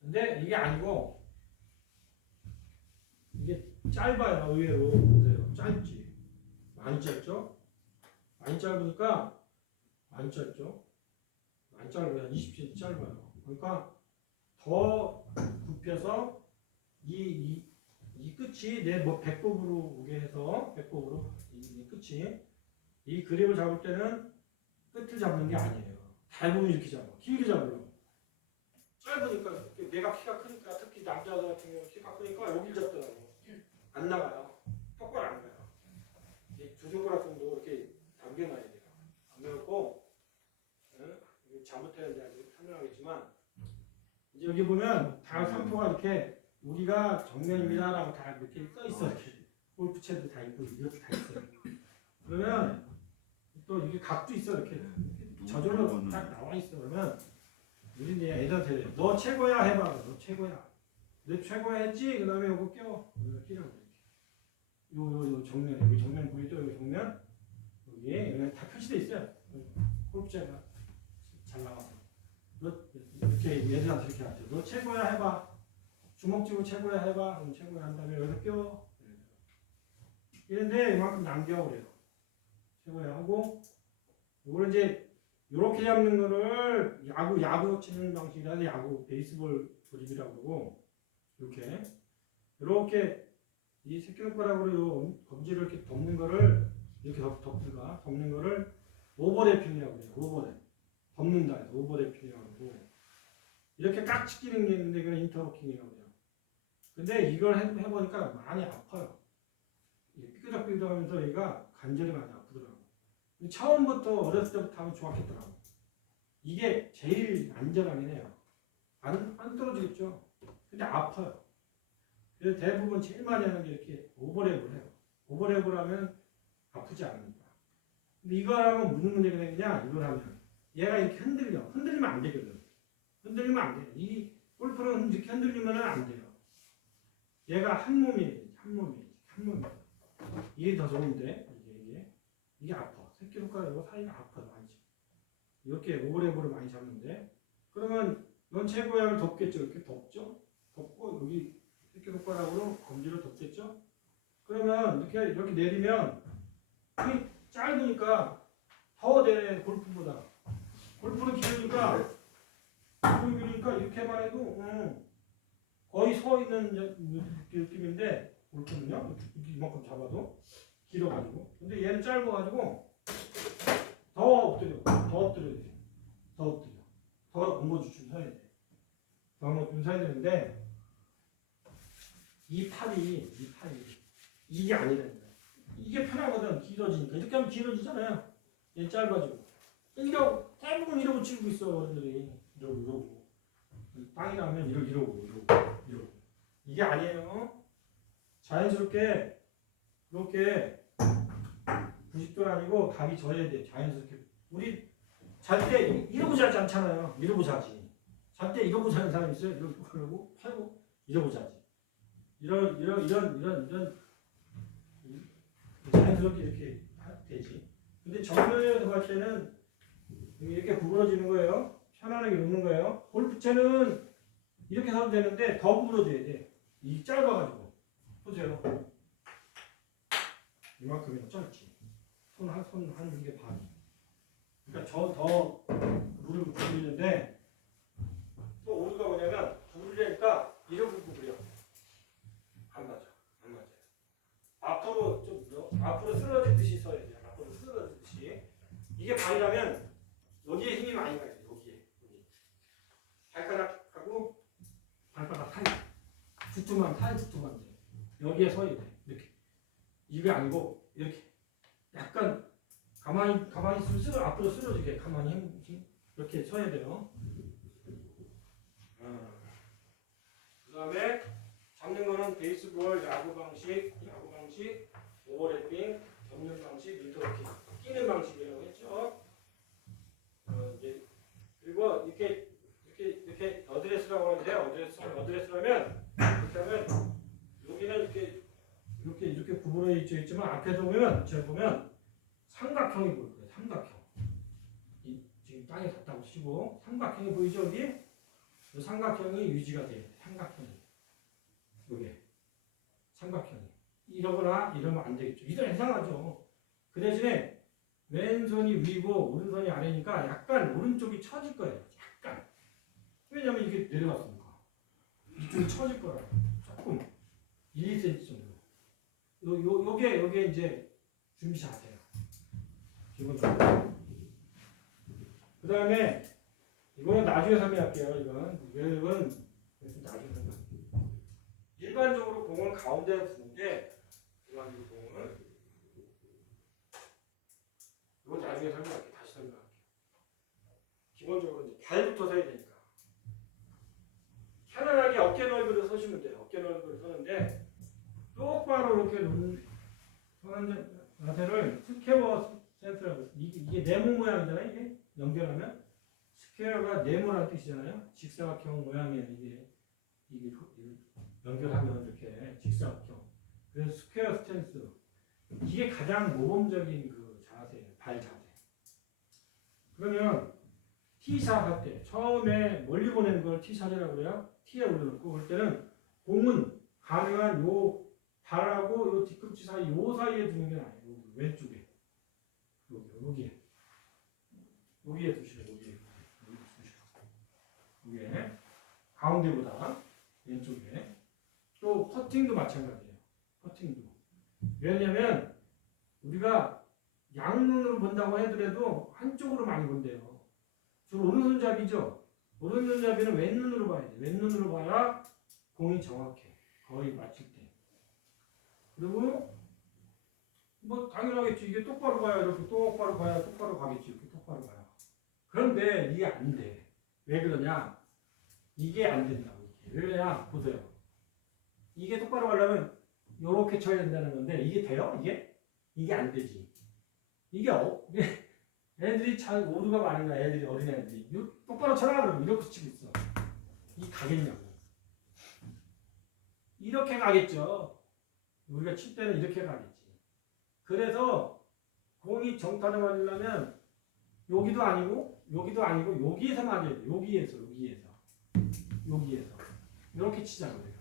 근데 이게 아니고 이게 짧아요. 의외로. 보세요. 짧지. 많이 짧죠? 많이 짧으니까 많이 짧죠? 많이 짧아요. 20cm 짧아요. 그러니까 더 굽혀서 이 끝이 내 뭐 배꼽으로 오게 해서 배꼽으로 이 끝이 이 그립을 잡을 때는 끝을 잡는 게 아니에요. 대부분 이렇게 잡아. 길게 잡으려고. 짧으니까 내가 키가 크니까 특히 남자들 같은 경우 키가 크니까 여기를 잡더라고. 안 나가요. 똑바로 안 가요. 두 손가락 정도 이렇게 당겨놔야 돼요. 당겨놓고 잘못되는지 아직 설명하겠지만 이제 여기 보면 다 상표가 이렇게 우리가 정면입니다라고 다 이렇게 써 있어. 이렇게 골프채도 다 있고 이것도 다 있어요. 그러면 또 이게 각도 있어. 이렇게 저절로 딱 나와 있어. 그러면 우리 이제 애들한테 너 최고야 해봐. 너 최고야. 너 최고야 했지? 그 다음에 요거 껴. 이거 끼라고 이렇게. 요 정면 여기 정면 보이죠? 여기 정면 여기 다 표시돼 있어요. 골프채가 잘 나와. 너 이렇게 애들한테 이렇게 하죠. 너 최고야 해봐. 주먹 쥐고 최고야 해봐. 그럼 최고야 한 다음에 여기서 껴. 이런데 이만큼 남겨 그래요. 최고야 하고 이걸 이제 이렇게 잡는 거를 야구 치는 방식이라서 야구 베이스볼 그립이라고 그러고 이렇게 이 새끼손가락으로 검지를 이렇게 덮는 거를 이렇게 덮는 거를 오버래핑이라고 해요. 오버랩 덮는다 해서 오버래핑이라고 하고 이렇게 깍지 끼는 게 있는데 그건 인터로킹이라고 해요. 근데 이걸 해보니까 많이 아파요. 삐그덕삐그덕하면서 얘가 관절이 많이 아프더라고. 처음부터 어렸을 때부터 하면 좋았겠더라고. 이게 제일 안전하긴 해요. 안 떨어지겠죠. 근데 아파요. 그래서 대부분 제일 많이 하는 게 이렇게 오버랩을 해요. 오버랩을 하면 아프지 않습니다. 근데 이거하고 무슨 문제가 생기냐? 이걸 하면 얘가 이렇게 흔들리면 안 되거든. 흔들리면 안 돼요. 이 골프는 이렇게 흔들리면 안 돼요. 얘가 한 몸이에요. 이게 더 좋은데 이게 아파. 새끼손가락하고 사이가 아파요. 많이. 이렇게 오버랩으로 많이 잡는데 그러면 넌 최고양을 덮겠죠. 이렇게 덮죠. 덮고 여기 새끼손가락으로 검지를 덮겠죠. 그러면 이렇게 내리면 힘이 짧으니까 더 내려. 골프보다. 골프는 길으니까 이렇게만 해도 거의 서 있는 느낌인데 골프는요 이만큼 잡아도 길어가지고. 근데 얘는 짧아가지고 더 엎드려야 돼. 더 엉거주춤 서야 돼. 더 엉거주춤 서야 되는데 이 팔이 이게 아니라는 거야. 이게 편하거든. 길어지니까. 이렇게 하면 길어지잖아요. 얘 짧아지고. 대부분 이러고 치고 있어. 어른들이 이러고 땅이 나면 이러고 이게 아니에요. 자연스럽게 이렇게 90도 아니고 각이 져야 돼. 자연스럽게. 우리 잘 때 이러고 자지 않잖아요. 이러고 자지. 잘 때 이러고 자는 사람 있어요. 이러고 하고 팔고 이러고 자지. 이런 자연스럽게 이렇게 되지. 근데 정면에서 갈 때는 이렇게 구부러지는 거예요. 편안하게 놓는 거예요. 골프채는 이렇게 서도 되는데 더 구부러져야 돼. 이 짧아가지고. 보세요. 이만큼이나 짧지. 손 한 개 반. 그러니까 더 룰을 구부리는데 또 오류가 뭐냐면 구부리려니까 이렇게 구부려. 안 맞아. 앞으로 쓰러지듯이 써야 돼. 앞으로 쓰러지듯이. 이게 발이라면 여기에 힘이 많이 가야 돼. 여기. 발가락하고 발바닥 사이. 두툼한 돼. 여기에 서야 돼. 이렇게. 이게 아니고 이렇게. 약간 가만히 있으면 앞으로 쓰러지게 가만히 이렇게 서야 돼요. 그 다음에 잡는 거는 베이스볼, 야구 방식, 오버래핑, 접는 방식, 인터로킹, 끼는 방식이라고 했죠. 그리고 이렇게 어드레스라고 하는데 어드레스라면 이렇게 하면 여기는 이렇게 구부러 있지만 앞에서 보면 삼각형이 보일 거예요. 삼각형. 지금 땅에 닿다고 치고 삼각형이 보이죠 여기? 이 삼각형이 유지가 돼요. 삼각형이. 요게 삼각형이. 이러거나 이러면 안 되겠죠. 이건 이상하죠. 그 대신에 왼손이 위고 오른손이 아래니까 약간 오른쪽이 처질 거예요. 약간. 왜냐면 이게 내려갔으니까. 이쪽이 처질 거라. 조금 1, 2cm 정도. 요게 이제 준비 자세예요. 기본적으로. 그 다음에 이거는 나중에 설명할게요. 이건 나중에 설명할게요. 일반적으로 공을 가운데에 두는데 일반적으로 공을 이건 나중에 설명할게요. 다시 설명할게요. 기본적으로 이제 발부터 서야 되니까 편안하게 어깨 넓이로 서시면 돼요. 어깨 넓이로 서는데 똑바로 이렇게 서는 자세를 스퀘어 센터라고. 이게 네모 모양이잖아요. 이게 연결하면 스퀘어가 네모라는 뜻이잖아요. 직사각형 모양이에요. 이게 연결하면 이렇게 직사각형. 그래서 스퀘어 스탠스. 이게 가장 모범적인 그 자세예요. 발 자세. 그러면 티샷 할 때 처음에 멀리 보내는 걸 티샷이라고 그래요. 티에 올려놓고 그럴 때는 공은 가능한 요 발하고 요 뒤꿈치 사이 요 사이에 두는 게 아니에요. 왼쪽에. 여기에 두시라고. 여기에 가운데보다 왼쪽에. 또 퍼팅도 마찬가지예요. 퍼팅도. 왜냐면 우리가 양눈으로 본다고 하더라도 한쪽으로 많이 본대요. 주로 오른손잡이죠. 오른손잡이는 왼눈으로 봐야 돼. 왼눈으로 봐야 공이 정확해. 거의 맞출 때. 그리고 뭐 당연하겠지. 이게 똑바로 가야 이렇게 똑바로 가야 똑바로 가겠지. 이렇게 똑바로 가야. 그런데 이게 안 돼. 왜 그러냐? 이게 안 된다고. 왜 그러냐? 보세요. 이게 똑바로 가려면 이렇게 쳐야 된다는 건데 이게 돼요? 이게 안 되지. 이게 애들이 잘 오류가 많이 나. 애들이 어린 애들이 똑바로 쳐라 그러면 이렇게 치고 있어. 이 가겠냐고. 이렇게 가겠죠. 우리가 칠 때는 이렇게 가겠지. 그래서 공이 정타를 맞으려면 여기도 아니고 여기에서 맞아야 돼. 여기에서 이렇게 치자고 내가.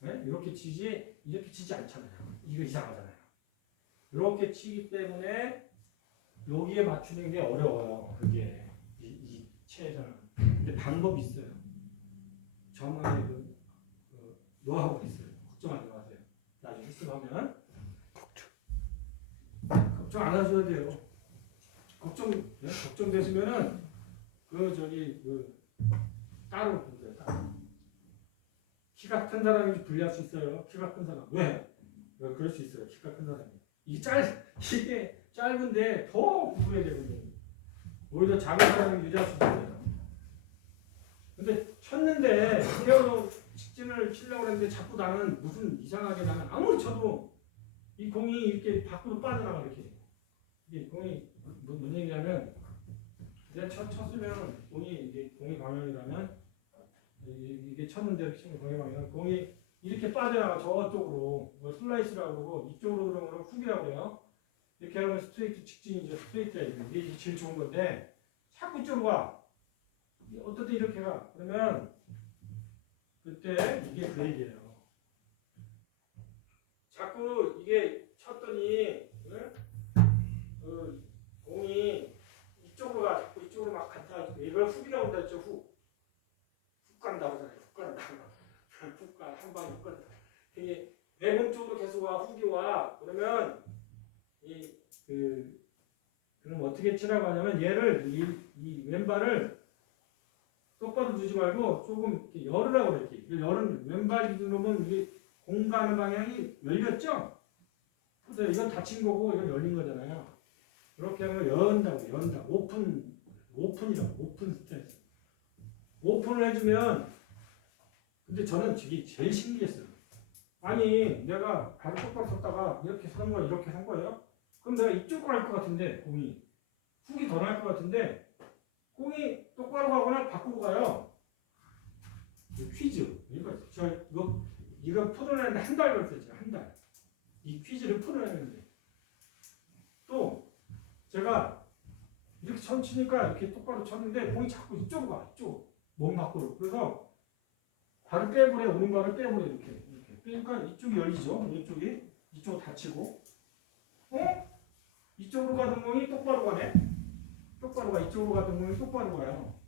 네? 이렇게 치지 이렇게 치지 않잖아요. 이거 이상하잖아요. 이렇게 치기 때문에 여기에 맞추는 게 어려워요. 그게 이 체에서는. 근데 방법이 있어요. 저만의 그 노하우가 있어요. 걱정하지 마세요. 나중에 실습하면 걱정 안 하셔도 돼요. 걱정되시면은 따로 보세요. 따로. 키가 큰 사람이 불리할 수 있어요. 키가 큰 사람. 왜 그럴 수 있어요. 키가 큰 사람이. 이게 짧은데 더 구분해야 되거든요. 오히려 작은 사람이 유리할 수 있어요. 근데 쳤는데 그래도 직진을 치려고 했는데 자꾸 나는 무슨 이상하게 나는 아무리 쳐도 이 공이 이렇게 밖으로 빠져나가 이렇게. 이게 공이 뭔 얘기냐면 내가 쳤으면 공이 방향이라면 이게 쳤는데 이렇게 치면 공이 방향 공이 이렇게 빠져나가 저쪽으로 슬라이스라고 그러고 이쪽으로 그러면 훅이라고 그래요. 이렇게 하면 스트레이트 직진이죠. 스트레이트야 이게 제일 좋은 건데 자꾸 이쪽으로 가. 어떨 때 이렇게 가. 그러면 그때 이게 그 얘기예요. 자꾸 이게 쳤더니 공이 이쪽으로 가. 자꾸 이쪽으로 막 갔다. 이걸 훅이라고 한다 했죠. 훅 간다고 하잖아요. 훅 간다. 훅 가. 한 방에 훅 간다. 이게 내 몸 쪽으로 계속 와. 훅이 와. 그러면 그럼 어떻게 치라고 하냐면 얘를 이 왼발을 똑바로 두지 말고 조금 이렇게 열으라고 그랬지. 열은 왼발 기준으로는 이게 공 가는 방향이 열렸죠? 그래서 이건 닫힌 거고 이건 열린 거잖아요. 그렇게 하면 연다. 오픈이라고. 오픈 스탠스. 오픈을 해주면 근데 저는 저게 제일 신기했어요. 아니 내가 발을 똑바로 섰다가 이렇게 선 거야. 이렇게 선 거예요? 그럼 내가 이쪽으로 할 것 같은데 공이 훅이 더 나을 것 같은데 공이 똑바로 가거나 바꾸고 가요. 퀴즈. 이거 풀어내는데 한 달 걸렸어요. 제가 한 달. 이 퀴즈를 풀어내는데 또 제가 이렇게 치니까 이렇게 똑바로 쳤는데 공이 자꾸 이쪽으로 가. 이쪽 몸 밖으로. 그래서 발을 빼버려. 오른발을 빼버려. 이렇게. 빼니까 이쪽이 열리죠. 이쪽으로 닫히고 이쪽으로 가던 공이 똑바로 가네. 똑바로 가. 이쪽으로 가던 공이 똑바로 가요.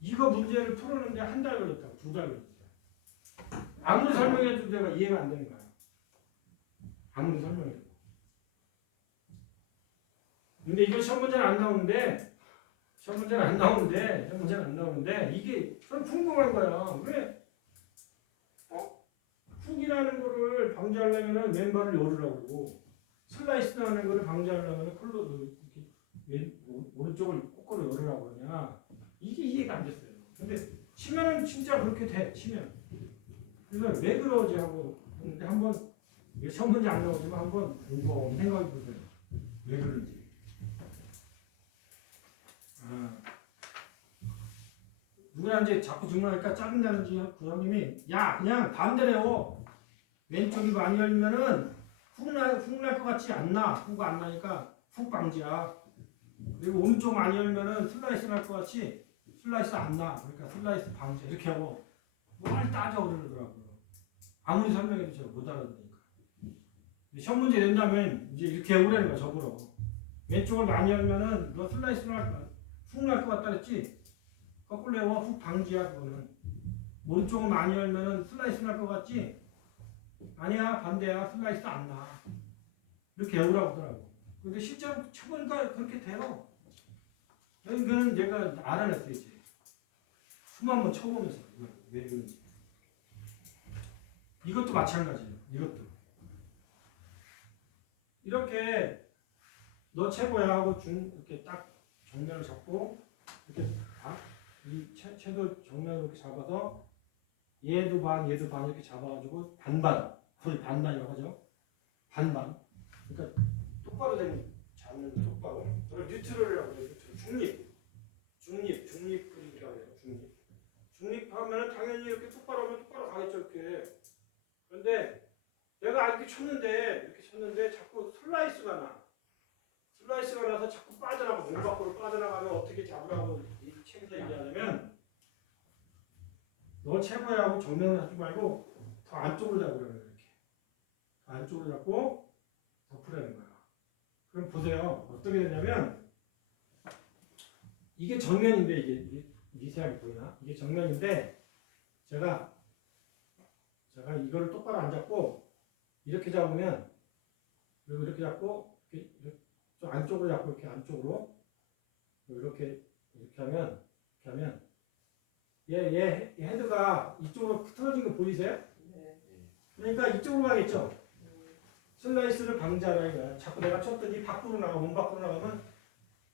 이거 문제를 풀었는데 한 달 걸렸다고. 2달 걸렸어요. 아무리 설명해도 내가 이해가 안 되는 거야. 아무리 설명해도. 근데 이거 시험 문제는 안 나오는데 이게 좀 궁금한 거야. 왜? 훅이라는 거를 방지하려면 왼발을 열으라고 그러고 슬라이스라는 거를 방지하려면 오른쪽을 거꾸로 열으라고 그러냐. 이게 이해가 안 됐어요. 근데 치면은 진짜 그렇게 돼. 치면. 그래서 왜 그러지 하고 근데 한번 시험 문제 안 나오지만 한번 곰곰 생각해 보세요. 왜 그런지. 누구한테 자꾸 질문하니까 짜증나는지 그 형님이 야 그냥 반대래요. 왼쪽이 많이 열리면은 훅 날 것 같지 않나. 훅 안 나니까 훅 방지야. 그리고 오른쪽 많이 열면은 슬라이스 날 것 같이 슬라이스 안 나. 그러니까 슬라이스 방지 이렇게 하고 뭘 따져 그러더라고요. 아무리 설명해도 제가 못 알아듣으니까. 시험 문제 낸다면 이제 이렇게 해보라는 거야. 적으로. 왼쪽을 많이 열면은 너 슬라이스 훅 날 것 같다 그랬지? 거꾸로 해와 훅 방지야 그거는. 오른쪽을 많이 열면은 슬라이스 날 것 같지? 아니야 반대야. 슬라이스 안 나. 이렇게 외우라고 하더라고. 근데 실제로 쳐보니까 그렇게 돼요. 이거는 내가 알아냈어요 이제. 수만 번 쳐보면서 왜 그런지. 이것도 마찬가지예요. 이것도 이렇게 너 최고야 하고 이렇게 딱 정면을 잡고 이렇게 이 채도 정면을 이렇게 잡아서 얘도 반 이렇게 잡아가지고 반반 거의 반반이라고 하죠. 반반. 그러니까 똑바로 잡는 똑바로. 그걸 뉴트럴이라고 해요. 뉴트럴. 중립 그림이라고 해요. 중립하면 당연히 이렇게 똑바로 하면 똑바로 가겠죠. 이렇게. 그런데 내가 이렇게 쳤는데 자꾸 슬라이스가 나서 자꾸 빠져나가 문 밖으로 빠져나가면 어떻게 잡으라고 이 책에서 얘기하냐면 너 최고야 하고 정면을 하지 말고 더 안쪽으로 잡으라는 거예요. 이렇게 더 안쪽으로 잡고 덮으라는 거야. 그럼 보세요. 어떻게 되냐면 이게 정면인데 이게 미세하게 보이나? 이게 정면인데 제가 이거를 똑바로 안 잡고 이렇게 잡으면 그리고 이렇게 잡고 이렇게 좀 안쪽으로 잡고 이렇게 안쪽으로 이렇게 하면 얘 헤드가 이쪽으로 틀어진 거 보이세요? 네. 그러니까 이쪽으로 가겠죠. 슬라이스를 방지하라 이거야. 자꾸 내가 쳤더니 몸 밖으로 나가면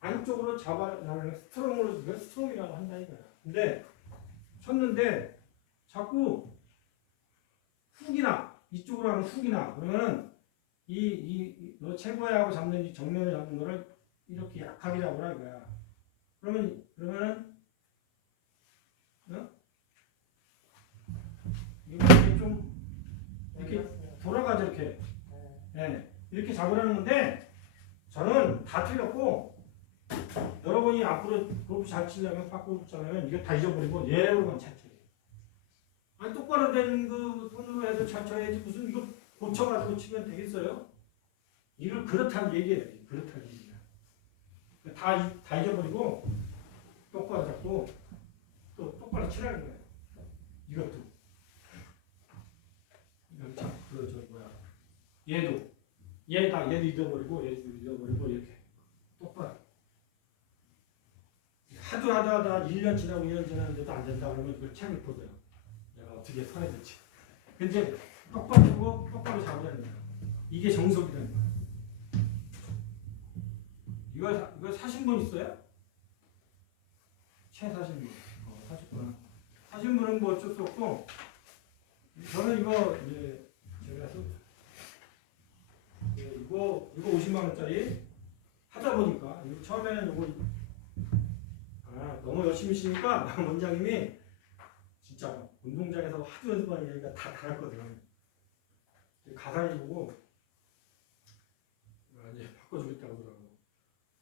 안쪽으로 잡아나가는 스트롱이라고 한다 이거야. 근데 쳤는데 자꾸 훅이나 이쪽으로 하면 훅이나 그러면은 너 최고야 하고 잡는 이 정면을 잡는 거를 이렇게 약하게 잡으라 이거야. 그러면은 이렇게 좀 이렇게 돌아가죠 이렇게. 네, 이렇게 잡으라는 건데 저는 다 틀렸고 여러분이 앞으로 골프 잘 치려면 팝골프 치려면 이거 다 잊어버리고 얘로만 잘 쳐야 돼. 아니 똑바로 된 그 손으로 해도 잘 쳐야지 무슨 이거 고쳐가지고 치면 되겠어요? 이걸 그렇다는 얘기예요. 그렇다는 얘기야. 다 잊어버리고 똑바로 잡고 또 똑바로 치라는 거예요. 이것도 이거 참 얘도 잊어버리고 이렇게 똑바로 하다 1년 지나고 2년 지났는데도 안 된다 그러면 이걸 책을 보세요. 내가 어떻게 서야 될지. 근데 똑바로 보고 똑바로 잡으라는 거야. 이게 정석이라는 거야. 이거 사신 분 있어요? 채 사신 분. 사셨구나. 사신 분은 뭐 어쩔 수 없고 저는 이거 이제 제가 이거 50만 원짜리 하다 보니까 이거 처음에는 이거 너무 열심히 치니까 원장님이 진짜 운동장에서 하도 연습하니까 다 달았거든요. 가상이 보고 이제 바꿔주겠다고 그러더라고.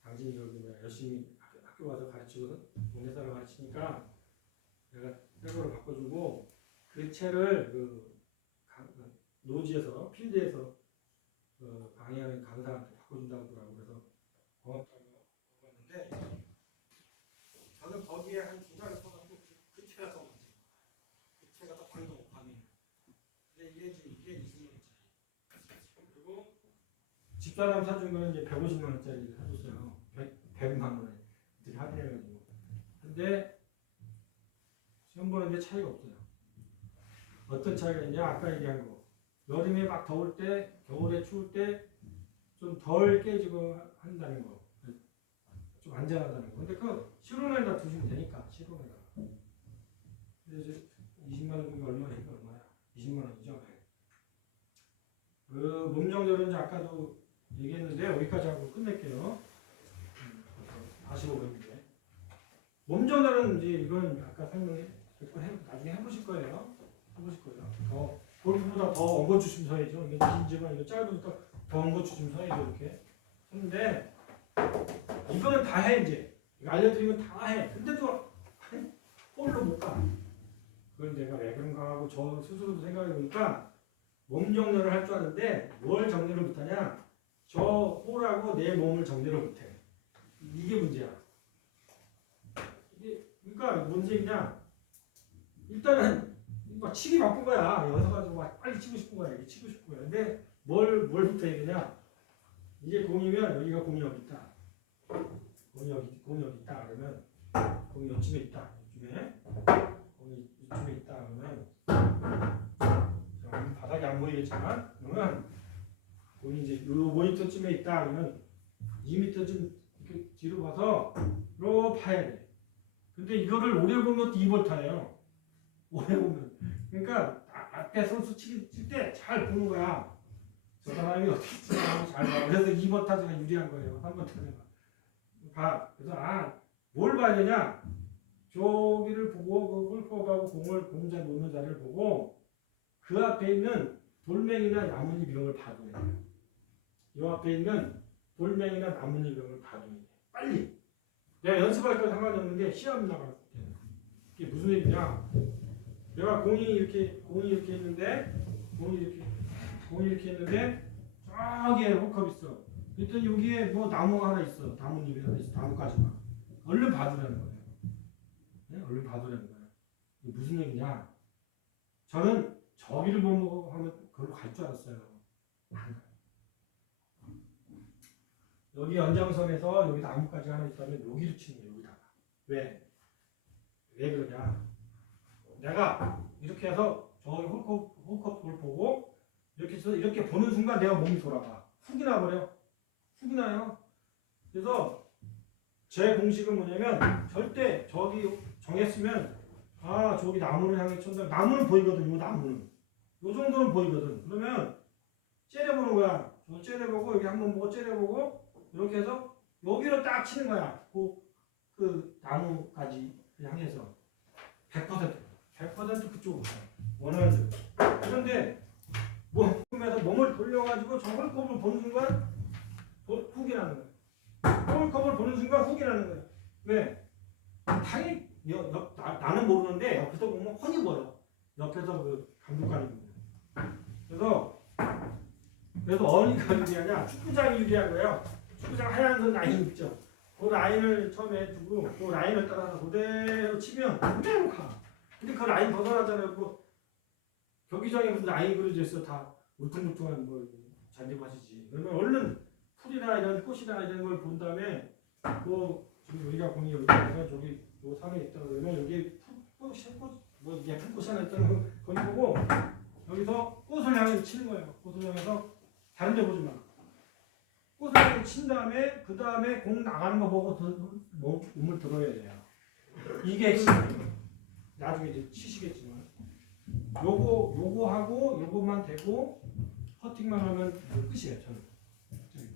당신이 여기 열심히 학교 와서 가르치거든. 동네 사람 가르치니까 내가 새거로 바꿔주고 그 채를 노지에서 필드에서 강의하는 강사한테 바꿔준다고 하더라고. 그래서 고맙다고 물어봤는데 저는 거기에 한 2달을 써가지고 그 채가 더 문제. 그 채가 더 방금 오파네. 근데 이게 20만 원짜리. 그리고 집사람 사준 거는 이제 150만 원짜리 사줬어요. 100만 원에 이렇게 할인해가지고. 근데 시험 보는데 차이가 없어요. 어떤 차이가 있냐? 아까 얘기한 거. 여름에 막 더울 때, 겨울에 추울 때 좀 덜 깨지고 한다는 거. 좀 안전하다는 거. 근데 그 실온에다 두시면 되니까, 실온에다. 그래서 20만 원 중에 얼마야? 20만 원이죠. 그 몸정렬은 이제 아까도 얘기했는데 여기까지 하고 끝낼게요. 45분인데. 몸정렬은 이제 이건 아까 설명했고 나중에 해보실 거예요. 더 골프보다 더 엉거주심 서야죠. 이게 긴지만 이거 짧으니까 더 엉거주심 서야죠. 이렇게 했는데 이거는 다 해 이제. 이거 알려드리면 다 해. 근데도 볼로 못 가. 그걸 내가 왜 그런가 하고 저 스스로도 생각해보니까 몸 정렬을 할 줄 아는데 뭘 정렬을 못하냐? 저 홀하고 내 몸을 정렬을 못해. 이게 문제야. 이게 그러니까 뭔 얘기냐? 일단은 막 치기 바쁜 거야. 여기서 가지고 막 빨리 치고 싶은 거야. 이게 치고 싶은 거야. 근데 뭘부터 해야 되냐? 이게 공이면 여기가 공이 여기 있다. 공이 여기 있다. 그러면 공이 이쯤에 있다. 공이 이쯤에 있다. 그러면 바닥이 안 보이겠지만 그러면 공이 이제 요 모니터쯤에 있다 그러면 2m 좀 이렇게 뒤로 가서 로 파야 돼. 근데 이거를 오래 보면 2V예요. 오래 보면. 그러니까 앞에 선수 칠 때 잘 보는 거야. 저 사람이 어떻게 치는지 잘 봐. 그래서 2번 타자가 유리한 거예요. 3번 타자가. 봐. 그래서 뭘 봐야 되냐? 저기를 보고 그 골프하고 공을 놓는 자리를 보고 그 앞에 있는 돌멩이나 나뭇잎 이런 걸 봐줘야 돼요. 이 앞에 있는 돌멩이나 나뭇잎 이런 걸 봐줘야 돼. 빨리. 내가 연습할 때 상관이 없는데 시험 나갈 때 이게 무슨 얘기냐? 내가 공이 이렇게 있는데 공이 이렇게 있는데 저기에 홀컵 있어. 그랬더니 여기에 뭐 나무가 하나 있어. 나뭇잎이 하나 있어. 나뭇가지가. 얼른 봐두라는 거예요. 네? 얼른 봐두라는 거예요. 이게 무슨 얘기냐? 저는 저기를 보고 하면 그걸로 갈 줄 알았어요. 안 가요. 여기 연장선에서 여기 나뭇가지 하나 있다면 여기를 치는 거예요. 여기다가. 왜? 왜 그러냐? 내가 이렇게 해서 저기 홀컵을 보고 이렇게 해서 이렇게 보는 순간 내가 몸이 돌아가. 훅이 나버려. 훅이 나요. 그래서 제 공식은 뭐냐면 절대 저기 정했으면 저기 나무를 향해 쳤다. 나무는 보이거든. 요 나무는. 요 정도는 보이거든. 그러면 째려보는 거야. 저 째려보고 여기 한번 보고 째려보고 이렇게 해서 여기로 딱 치는 거야. 그 나무까지 향해서 100% 그쪽으로 가요. 원하는 대로. 그런데 몸에서 몸을 돌려가지고 저 홀컵을 보는 순간 훅이 나는 거예요. 홀컵을 보는 순간 훅이 나는 거예요. 왜? 당연히 나는 모르는데 옆에서 보면 훤히 보여. 옆에서 그 감독관이 보면. 그래서 어디가 유리하냐? 축구장이 유리한 거예요. 축구장 하얀 라인 있죠. 그 라인을 처음에 두고 그 라인을 따라서 그대로 치면 그대로 가. 근데 그 라인 벗어나잖아요. 그 경기장에 무슨 라인이 그려져 있어. 다 울퉁불퉁한 뭐 잔디밭이지. 그러면 얼른 풀이나 이런 꽃이나 이런 걸 본 다음에 지금 여기가 공이 여기가 저기 요 산에 있다 그러면 여기 꽃이 뭐 예쁜 꽃이 하나 있다는 거 거기 보고 여기서 꽃을 향해 치는 거예요. 꽃을 향해서 다른 데 보지 마. 꽃을 향해 친 다음에 그 다음에 공 나가는 거 보고 몸을 들어야 돼요. 이게 핵심이에요. 나중에 이제 치시겠지만 요거 하고 요것만 대고 퍼팅만 하면 끝이에요. 저는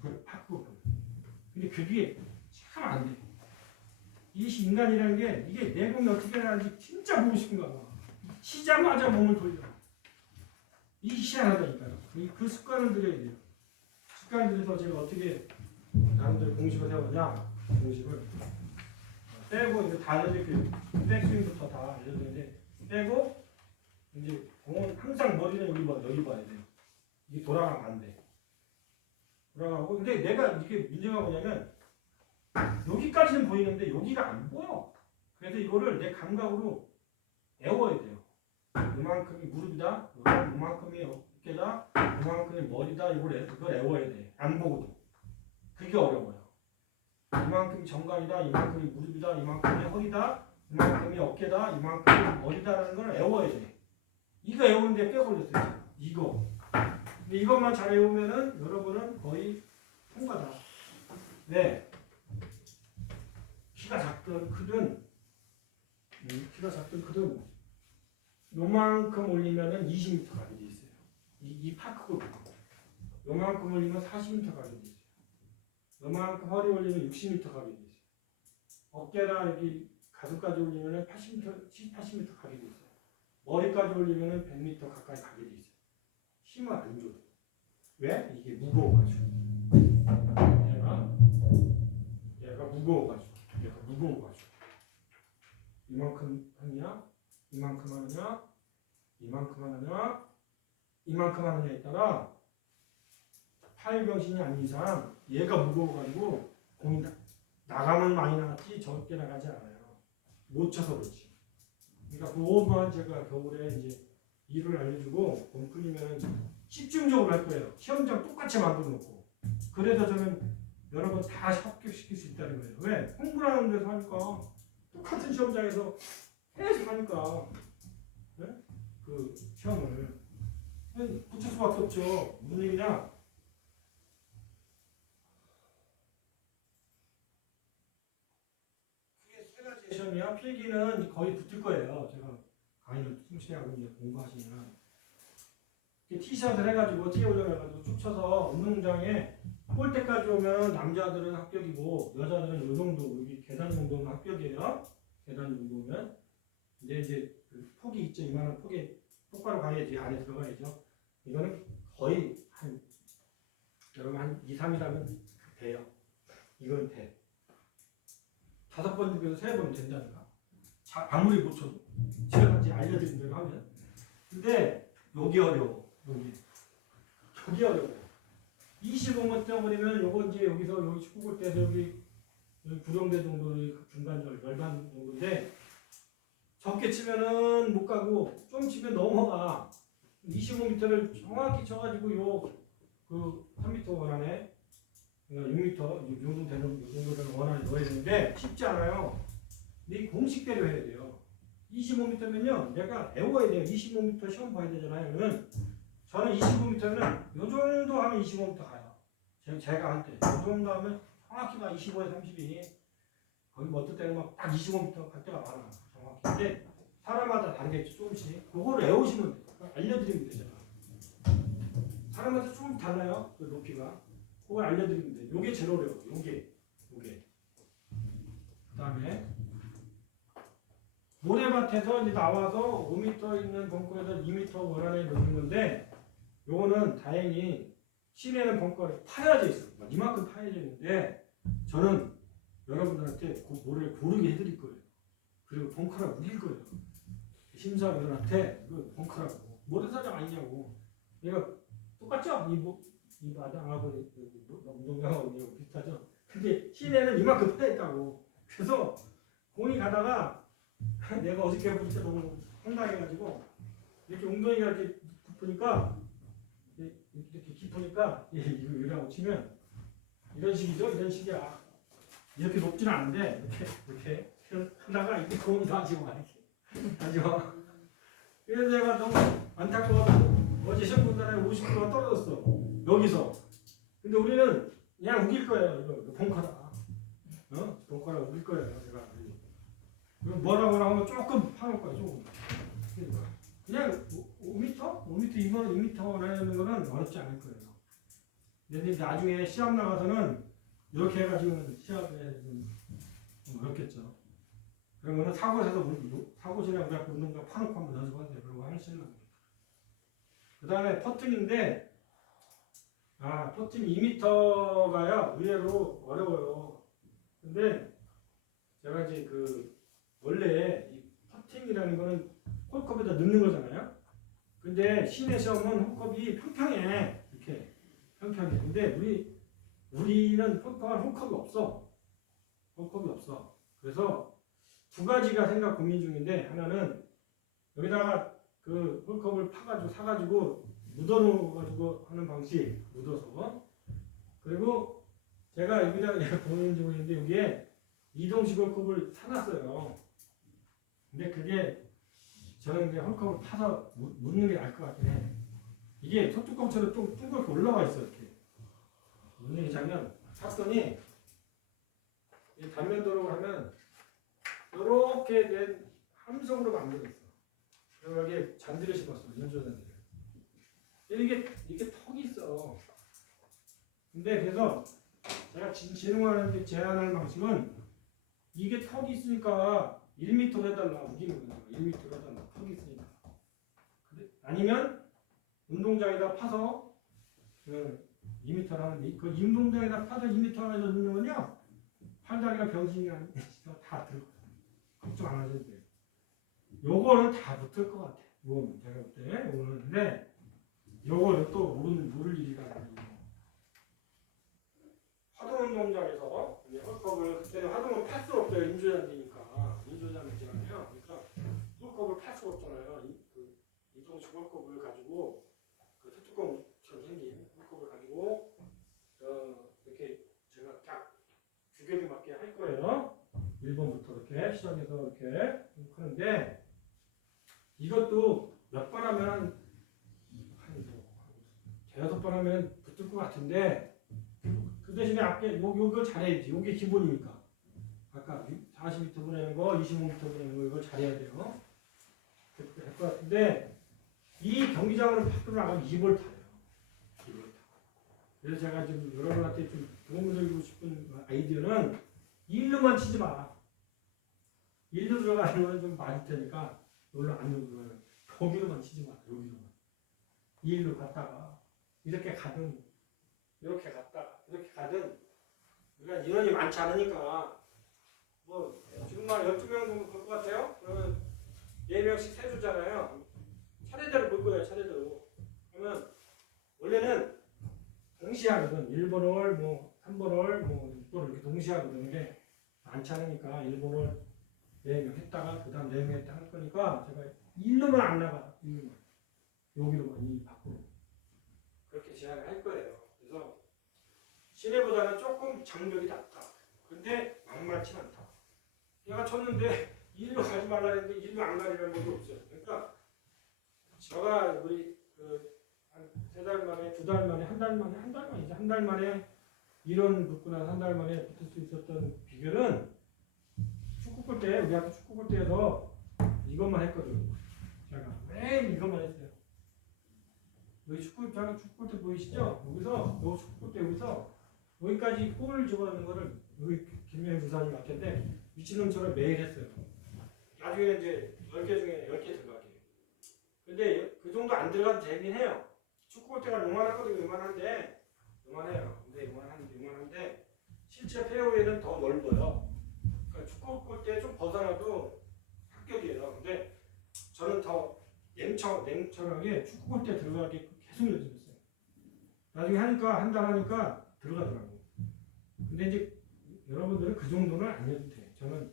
그 바꾸고. 근데 그게 참 안 돼. 이 인간이라는 게 이게 내 공이 어떻게 하는지 진짜 보고 싶은가 봐. 치자마자 몸을 돌려. 이 희한하다니까요. 그 습관을 들여야 돼요. 습관을 들여서 제가 어떻게 나름대로 공식을 세우냐. 공식을 빼고 이제 다 알려드릴게요. 백스윙부터 다 알려드리는데 빼고 이제 공은 항상 머리는 여기 봐야 돼요. 이게 돌아가면 안 돼. 돌아가고 근데 내가 이게 문제가 뭐냐면 여기까지는 보이는데 여기가 안 보여. 그래서 이거를 내 감각으로 애워야 돼요. 이만큼이 무릎이다. 이만큼이 어깨다. 이만큼이 머리다. 이걸 애워야 돼. 안 보고도. 그게 어려워요. 이만큼이 정강이다. 이만큼이 무릎이다. 이만큼이 허리다. 이만큼이 어깨다. 이만큼이 머리다라는 걸 애워야 돼. 이거 애우는데 꽤 걸렸어요. 이거. 근데 이것만 잘 외우면은 여러분은 거의 통과다. 왜? 키가 작든 크든 요만큼 올리면은 20m 가게 돼 있어요. 이 파크고 요만큼 올리면 40m 가게 돼 있어요. 요만큼 허리 올리면 60m 가게 돼 있어요. 어깨나 여기 가슴까지 올리면은 80m 가게 돼 있어요. 머리까지 올리면은 100m 가까이 가게 돼 있어요. 힘을 안 줘도. 왜? 이게 무거워가지고. 얘가 무거워가지고. 이만큼 하느냐, 이만큼 하느냐, 이만큼 하느냐에 따라 파일병신이 아닌 이상 얘가 무거워가지고 공이 나가면 많이 나갔지 적게 나가지 않아요. 못 쳐서 그렇지. 그러니까 그것만 제가 겨울에 이제 일을 알려주고 공 풀리면 집중적으로 할 거예요. 시험장 똑같이 만들어 놓고. 그래서 저는 여러 번 다 합격시킬 수 있다는 거예요. 왜? 공부하는 데서 하니까 똑같은 시험장에서 계속 하니까 네? 그 시험을 붙일 수밖에 없죠. 무슨 얘기냐? 프레젠테이션이야 필기는 거의 붙을 거예요. 제가 강의를 충실히 하고 이제 공부하시면 티샷을 해가지고 티에 올려가지고 쭉 쳐서 운동장에 볼 때까지 오면 남자들은 합격이고 여자들은 요 정도 여기 계단 정도는 합격이에요. 계단 정도면 이제 그 폭이 있죠. 이만한 폭에 똑바로 가야지 안에 들어가야죠. 이거는 거의 한 여러분 한 2, 3이라면 돼요. 이건 돼. 5번 중에서 3번 된다니까. 아무리 못 쳐도 제가 같이 알려드린 대로 하면. 근데 여기 어려워. 여기 어려워. 25번 뛰어버리면 요거 이제 여기서 여기 19골 때에서 여기 구령대 정도의 중간 열반 정도인데 적게 치면은 못 가고 좀 치면 넘어가. 25m를 정확히 쳐가지고 그 3m 원안에 6m 이 정도 되는 이 정도는 원안에 넣어야 되는데 쉽지 않아요. 근데 이 공식대로 해야 돼요. 25m면요 내가 외워야 돼요. 25m 시험 봐야 되잖아요. 그러면 저는 25m는 요 정도 하면 25m 가요. 제가 할 때 요 정도 하면 정확히 막 25에 30이 거기 뭐 어떨 때는 막 딱 25m 갈 때가 많아. 정확히. 근데 사람마다 다르겠죠. 조금씩. 그거를 외우시면 돼요. 알려드리면 되잖아. 사람마다 조금 달라요. 그 높이가. 그걸 알려드리면 돼요. 요게 제일 어려워요. 요게. 그 다음에 모래밭에서 이제 나와서 5m 있는 벙커에서 2m 원안에 넣는 건데 요거는 다행히 시내는 벙커를 파야져 있어. 이만큼 파야져 있는데 저는 여러분들한테 그 모래를 고르게 해드릴 거예요. 그리고 벙커라고 우길 거예요. 심사위원한테 그 벙커라고 모래사장 아니냐고. 얘가 똑같죠? 이 마당하고 운동장하고 비슷하죠? 근데 시내는 이만큼 파였다고. 그래서 공이 가다가 내가 어저께 볼 때 너무 황당해가지고 이렇게 엉덩이가 이렇게 깊으니까 이렇게 깊으니까 이라고 치면 이런 식이죠. 이런 식이야. 이렇게 높지는 않은데 이렇게 하다가 이렇게 공이 다지고 다지고. 그래서 내가 너무 안타까워서 어제 시험 본 날에 50%가 떨어졌어. 여기서. 근데 우리는 그냥 우길 거예요. 이거 벙커다. 벙커라 우길 거예요. 제가. 뭐라고 하면 조금 파놓을 거예요. 조금. 그냥 5m? 5m, 2m 라는 거는 어렵지 않을 거예요. 근데 나중에 시합 나가서는 이렇게 해가지고 시합에 좀 어렵겠죠. 그런 거는 사고실에 우리가 운동장 파놓고 한번 연습하세요. 그런 거 하시는 겁니다. 그 다음에 퍼팅인데, 퍼팅 2m가요, 의외로 어려워요. 근데 제가 이제 원래 이 퍼팅이라는 거는 홀컵에다 넣는 거잖아요. 근데 시내 시험은 홀컵이 평평해. 이렇게 평평해. 근데 우리는 홀컵이 없어. 홀컵이 없어. 그래서 두 가지가 생각 고민 중인데, 하나는 여기다가 그 홀컵을 사가지고 묻어놓아가지고 하는 방식, 묻어서. 그리고 제가 여기다가 고민 중인데, 여기에 이동식 홀컵을 사놨어요. 근데 그게 저는 그냥 홀컵을 파서 묻는 게 나을 것 같긴 해. 이게 소뚜껑처럼 좀 둥그렇게 올라와 있어. 이렇게 묻는 게 자면 샀더니 단면 도록을 하면 이렇게 된 함성으로 만들어졌어. 그리고 여기에 잔디를 심었어. 연조 잔디를. 이게 턱이 있어. 근데 그래서 제가 진흥하는데 제안하는 방식은 이게 턱이 있으니까 1m 해달라. 우기는 거야. 1m 해달라. 턱이 있으니까. 아니면 운동장에다 파서 2m 하는데 그 운동장에다 파서 2m 하나 넣는 거냐? 팔다리가 병신이랑 다 들어. 걱정 안 하셔도 돼요. 요거는 다 붙을 것 같아. 요거는 제가 볼 때 요거는. 근데 요거는 또 모를 일이라 가지고 하동 운동장에서 홀컵을 그때는 하동은 팔 수 없어요. 인조잔디니까. 인조잔디잖아요. 그러니까 홀컵을 팔 수 없잖아요. 이동식 홀컵을 가지고 그 소뚜껑처럼 생긴 홀컵을 가지고 이렇게 제가 딱 규격에 맞게 할 거예요. 1번부터 이렇게 시작해서 이렇게 하는데 이것도 몇 번 하면 대여섯 번 하면 붙을 것 같은데 그 대신에 앞에 요걸 잘해야지. 요게 기본이니까. 아까 40m 보내는 거, 25m 보내는 거 이걸 잘해야 돼요. 그렇게 할 것 같은데 이 경기장으로 밖으로 나가면 2볼 타요. 2볼 타. 그래서 제가 좀 여러분한테 좀 도움을 드리고 싶은 아이디어는 1루만 치지 마. 1루 들어가는 건 좀 맞을 테니까 놀러 안 들어가는 거기로만 치지 마. 여기로만. 2루 갔다가 이렇게 가든 이렇게 갔다가 이렇게 가든 그러니까 인원이 많지 않으니까 뭐 지금만 12명 정도 볼 것 같아요. 그러면 4명씩 3주잖아요. 차례대로 볼 거예요. 차례대로. 그러면 원래는 동시에 하거든. 1번 홀, 뭐 3번 홀, 뭐 6번 이렇게 동시에 하거든. 근데 많지 않으니까 1번 홀 4명 했다가 그 다음 4명 했다가 할 거니까 제가 1루만 안 나가. 1루만. 여기로만 이 밖으로. 그렇게 제안을 할 거예요. 그래서 시내보다는 조금 장벽이 낮다. 근데 만만치 않다. 내가 쳤는데 1루 가지 말라 했는데 1루 안 가리라는 것도 없어요. 그러니까 제가 우리 한 3달 만에, 2달 만에, 한 달 만에, 한 달 만에 이런 붙고 나서 한 달 만에 붙을 수 있었던 비결은 축구 볼 때, 우리 학교 축구 볼 때에서 이것만 했거든요. 제가 매일 이것만 했어요. 여기 축구 볼 때 보이시죠? 여기서, 요 축구 볼 때 여기서 여기까지 골을 집어넣는 거를 여기 김명희 부사님 맡겼는데 미친놈처럼 매일 했어요. 나중에 이제 10개 중에 10개 들어가게. 근데 그 정도 안 들어가도 되긴 해요. 축구 볼 때가 요만하거든요. 요만한데 요만해요. 근데 요만한데 실제 페어웨이는 더 넓어요. 그러니까 축구 볼 때 좀 벗어나도 합격이에요. 근데 저는 더 냉철하게 축구 볼 때 들어가게 계속 연습했어요. 나중에 하니까 한 달 하니까 들어가더라고. 근데 이제 여러분들은 그 정도는 안 해도 돼. 저는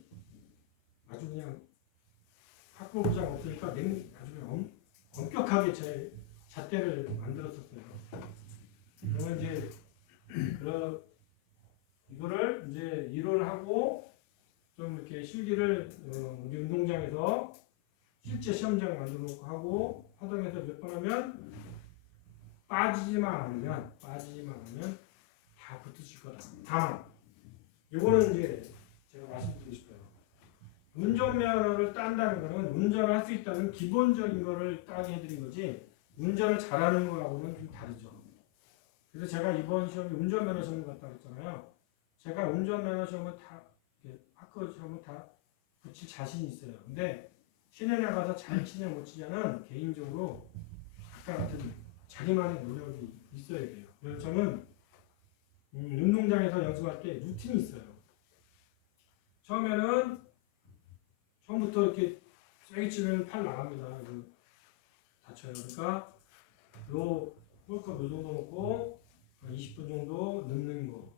아주 그냥 학교 부장 없으니까 아주 그냥 엄격하게 제 잣대를 만들었었어요. 그러면 이제 이거를 이제 이론을 하고 좀 이렇게 실기를 우리 운동장에서 실제 시험장 만들어 놓고 하고 화동에서 몇 번 하면 빠지지만 않으면 다 붙으실 거다. 다만 이거는 이제 제가 말씀드리고 싶어요. 운전면허를 딴다는 거는 운전을 할 수 있다는 기본적인 거를 따게 해드린 거지 운전을 잘하는 거하고는 좀 다르죠. 그래서 제가 이번 시험에 운전면허 시험을 갔다 했잖아요. 제가 운전면허 시험을 다 학교 시험을 다 붙일 자신이 있어요. 근데 시내 나가서 잘 치냐 못 치냐는 개인적으로 아까 같은 자기만의 노력이 있어야 돼요. 그래서 저는 운동장에서 연습할 때 루틴이 있어요. 처음부터 이렇게 세게 치면 팔 나갑니다. 다쳐요. 그러니까 요 홀컵 요 정도 놓고 20분 정도 넣는 거.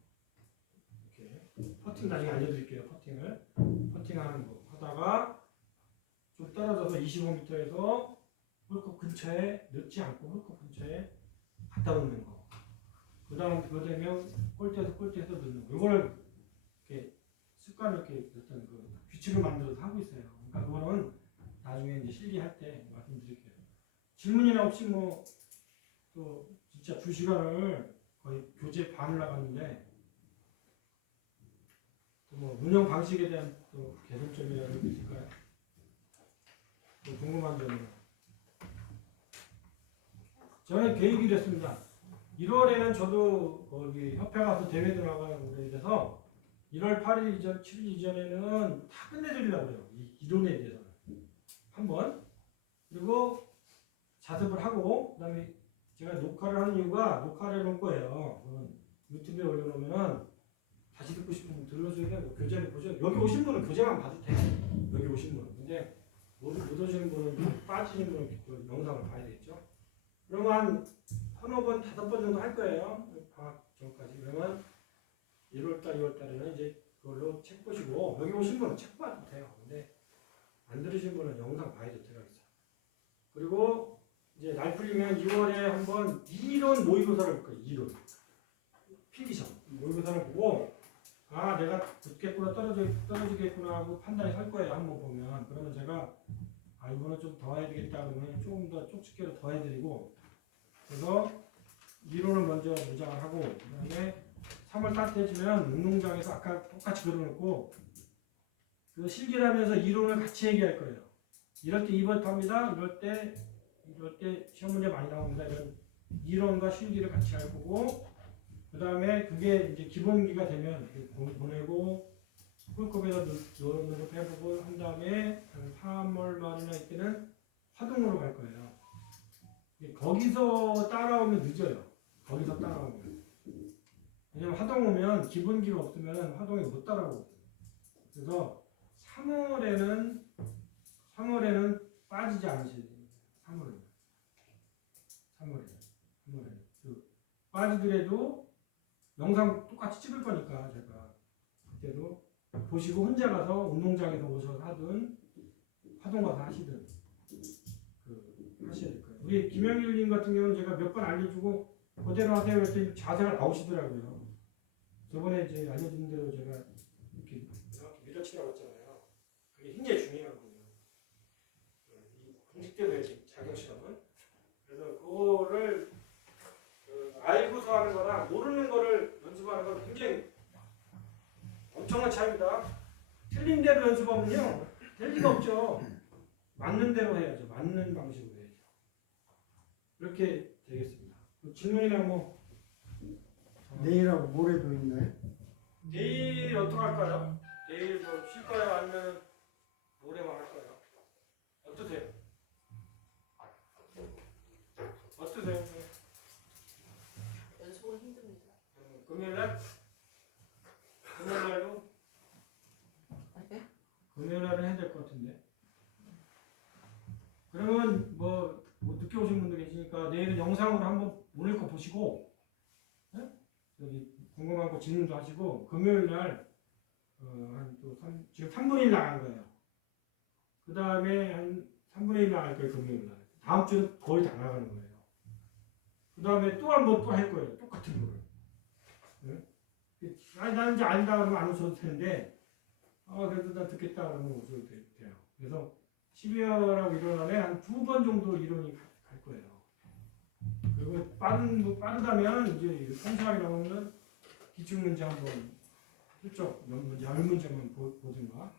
이렇게 퍼팅 나중에 알려드릴게요. 퍼팅하는 거 하다가 좀 떨어져서 25m에서 홀컵 근처에 넣지 않고 홀컵 근처에 갖다 놓는 거. 그 다음 그거 되면 꼴대에서 넣는 거. 이거를 이렇게 습관을 이렇게 어떤 규칙을 만들어서 하고 있어요. 그러니까 그거는 나중에 이제 실기할 때 말씀드릴게요. 질문이나 없이 또 진짜 2시간을 거의 교재 반을 나갔는데 또 운영 방식에 대한 또 개선점이라는 게 있을까요? 또 궁금한 점은 저는 계획이 됐습니다. 1월에는 저도 거기 협회 가서 대회도 나가고 그래서 1월 8일 이전, 7일 이전에는 다 끝내드리려고 해요. 이 이론에 대해서는. 한번. 그리고 자습을 하고, 그 다음에 제가 녹화를 하는 이유가 녹화를 해놓을 거예요. 유튜브에 올려놓으면 다시 듣고 싶으면 들러줘야 되고, 교재를 보셔야 여기 오신 분은 교재만 봐도 돼요. 여기 오신 분은. 근데 못 오시는 분은, 빠지는 분은 그 영상을 봐야 되겠죠. 그러면 한 3번, 5번 정도 할 거예요. 방학 전까지. 그러면 1월달, 2월달에는 이제 그걸로 책 보시고 여기 오신 분은 책 봐도 돼요. 근데 안 들으신 분은 영상 봐야 되더라고요. 그리고 이제 날 풀리면 2월에 한번 이론 모의고사를 볼 거예요. 이론. 필기시험. 모의고사를 보고 아 내가 붙겠구나 떨어지겠구나 하고 판단이 설 거예요. 한번 보면. 그러면 제가 아 이거는 좀 더 해야 되겠다 그러면 조금 더 쪽집게로 더 해드리고 그래서 이론을 먼저 무장을 하고 그 다음에 3월 따뜻해지면 운동장에서 아까 똑같이 그려놓고 그 실기하면서 이론을 같이 얘기할 거예요. 이럴 때 2번 탑니다. 이럴 때 시험 문제 많이 나옵니다. 이런 이론과 실기를 같이 할 거고, 그 다음에 그게 이제 기본기가 되면 보내고 꿀컵에다 넣는 거 해보고 한 다음에 3월 말이나 이때는 화동으로 갈 거예요. 거기서 따라오면 늦어요. 거기서 따라오면. 왜냐면 화동 오면 기본기가 없으면 화동이 못 따라오거든요. 그래서 3월에는 빠지지 않으셔야 됩니다. 3월에는. 빠지더라도 영상 똑같이 찍을 거니까 제가 그때도 보시고 혼자 가서 운동장에서 오셔서 하든 화동 가서 하시든 하셔야 될 거예요. 우리 김영일님 같은 경우는 제가 몇 번 알려주고 그대로 하세요 했더니 자세가 나오시더라고요. 저번에 이제 알려준 대로 제가 이렇게 밀어치라고 했잖아요. 그게 굉장히 중요하거든요. 공식대로 해야지 자격시험은. 그래서 그거를 알고서 하는 거랑 모르는 거를 연습하는 건 굉장히 엄청난 차이입니다. 틀린 대로 연습하면요 될 리가 없죠. 맞는 대로 해야죠. 맞는 방식으로 해야죠. 이렇게 되겠습니다. 질문이나 뭐 내일하고 모레도 있나요? 내일 어떡할까요? 내일 뭐 쉴까요? 아니면 모레만 할까요? 어떠세요? 연속은 힘듭니다. 금요일날? 금요일날도? 네? 금요일날은 해야 될 것 같은데. 그러면 뭐 늦게 오신 분들 계시니까 내일은 영상으로 한번 오늘 거 보시고, 네? 여기 궁금한 거 질문도 하시고, 금요일날 지금 3분의 1 나간 거예요. 그 다음에 한 3분의 1 나갈 거예요. 금요일날. 다음 주는 거의 다 나가는 거예요. 그 다음에 또 한 번 또 할 거예요. 똑같은 거를. 네? 아니 나는 이제 아니다 그러면 안 오셔도 되는데 그래도 나 듣겠다 그러면 오셔도 돼요. 그래서 12월하고 1월 안에 한 2번 정도 이론이 갈 거예요. 그리고 빠르다면 이제 성사하게 나오면 기출문제 한번 슬쩍 문제, 10문제만 보든가.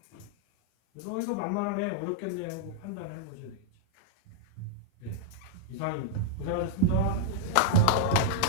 그래서 이거 만만하네 어렵겠네 하고 판단을 해보셔야 되겠죠. 네, 이상입니다. 고생하셨습니다.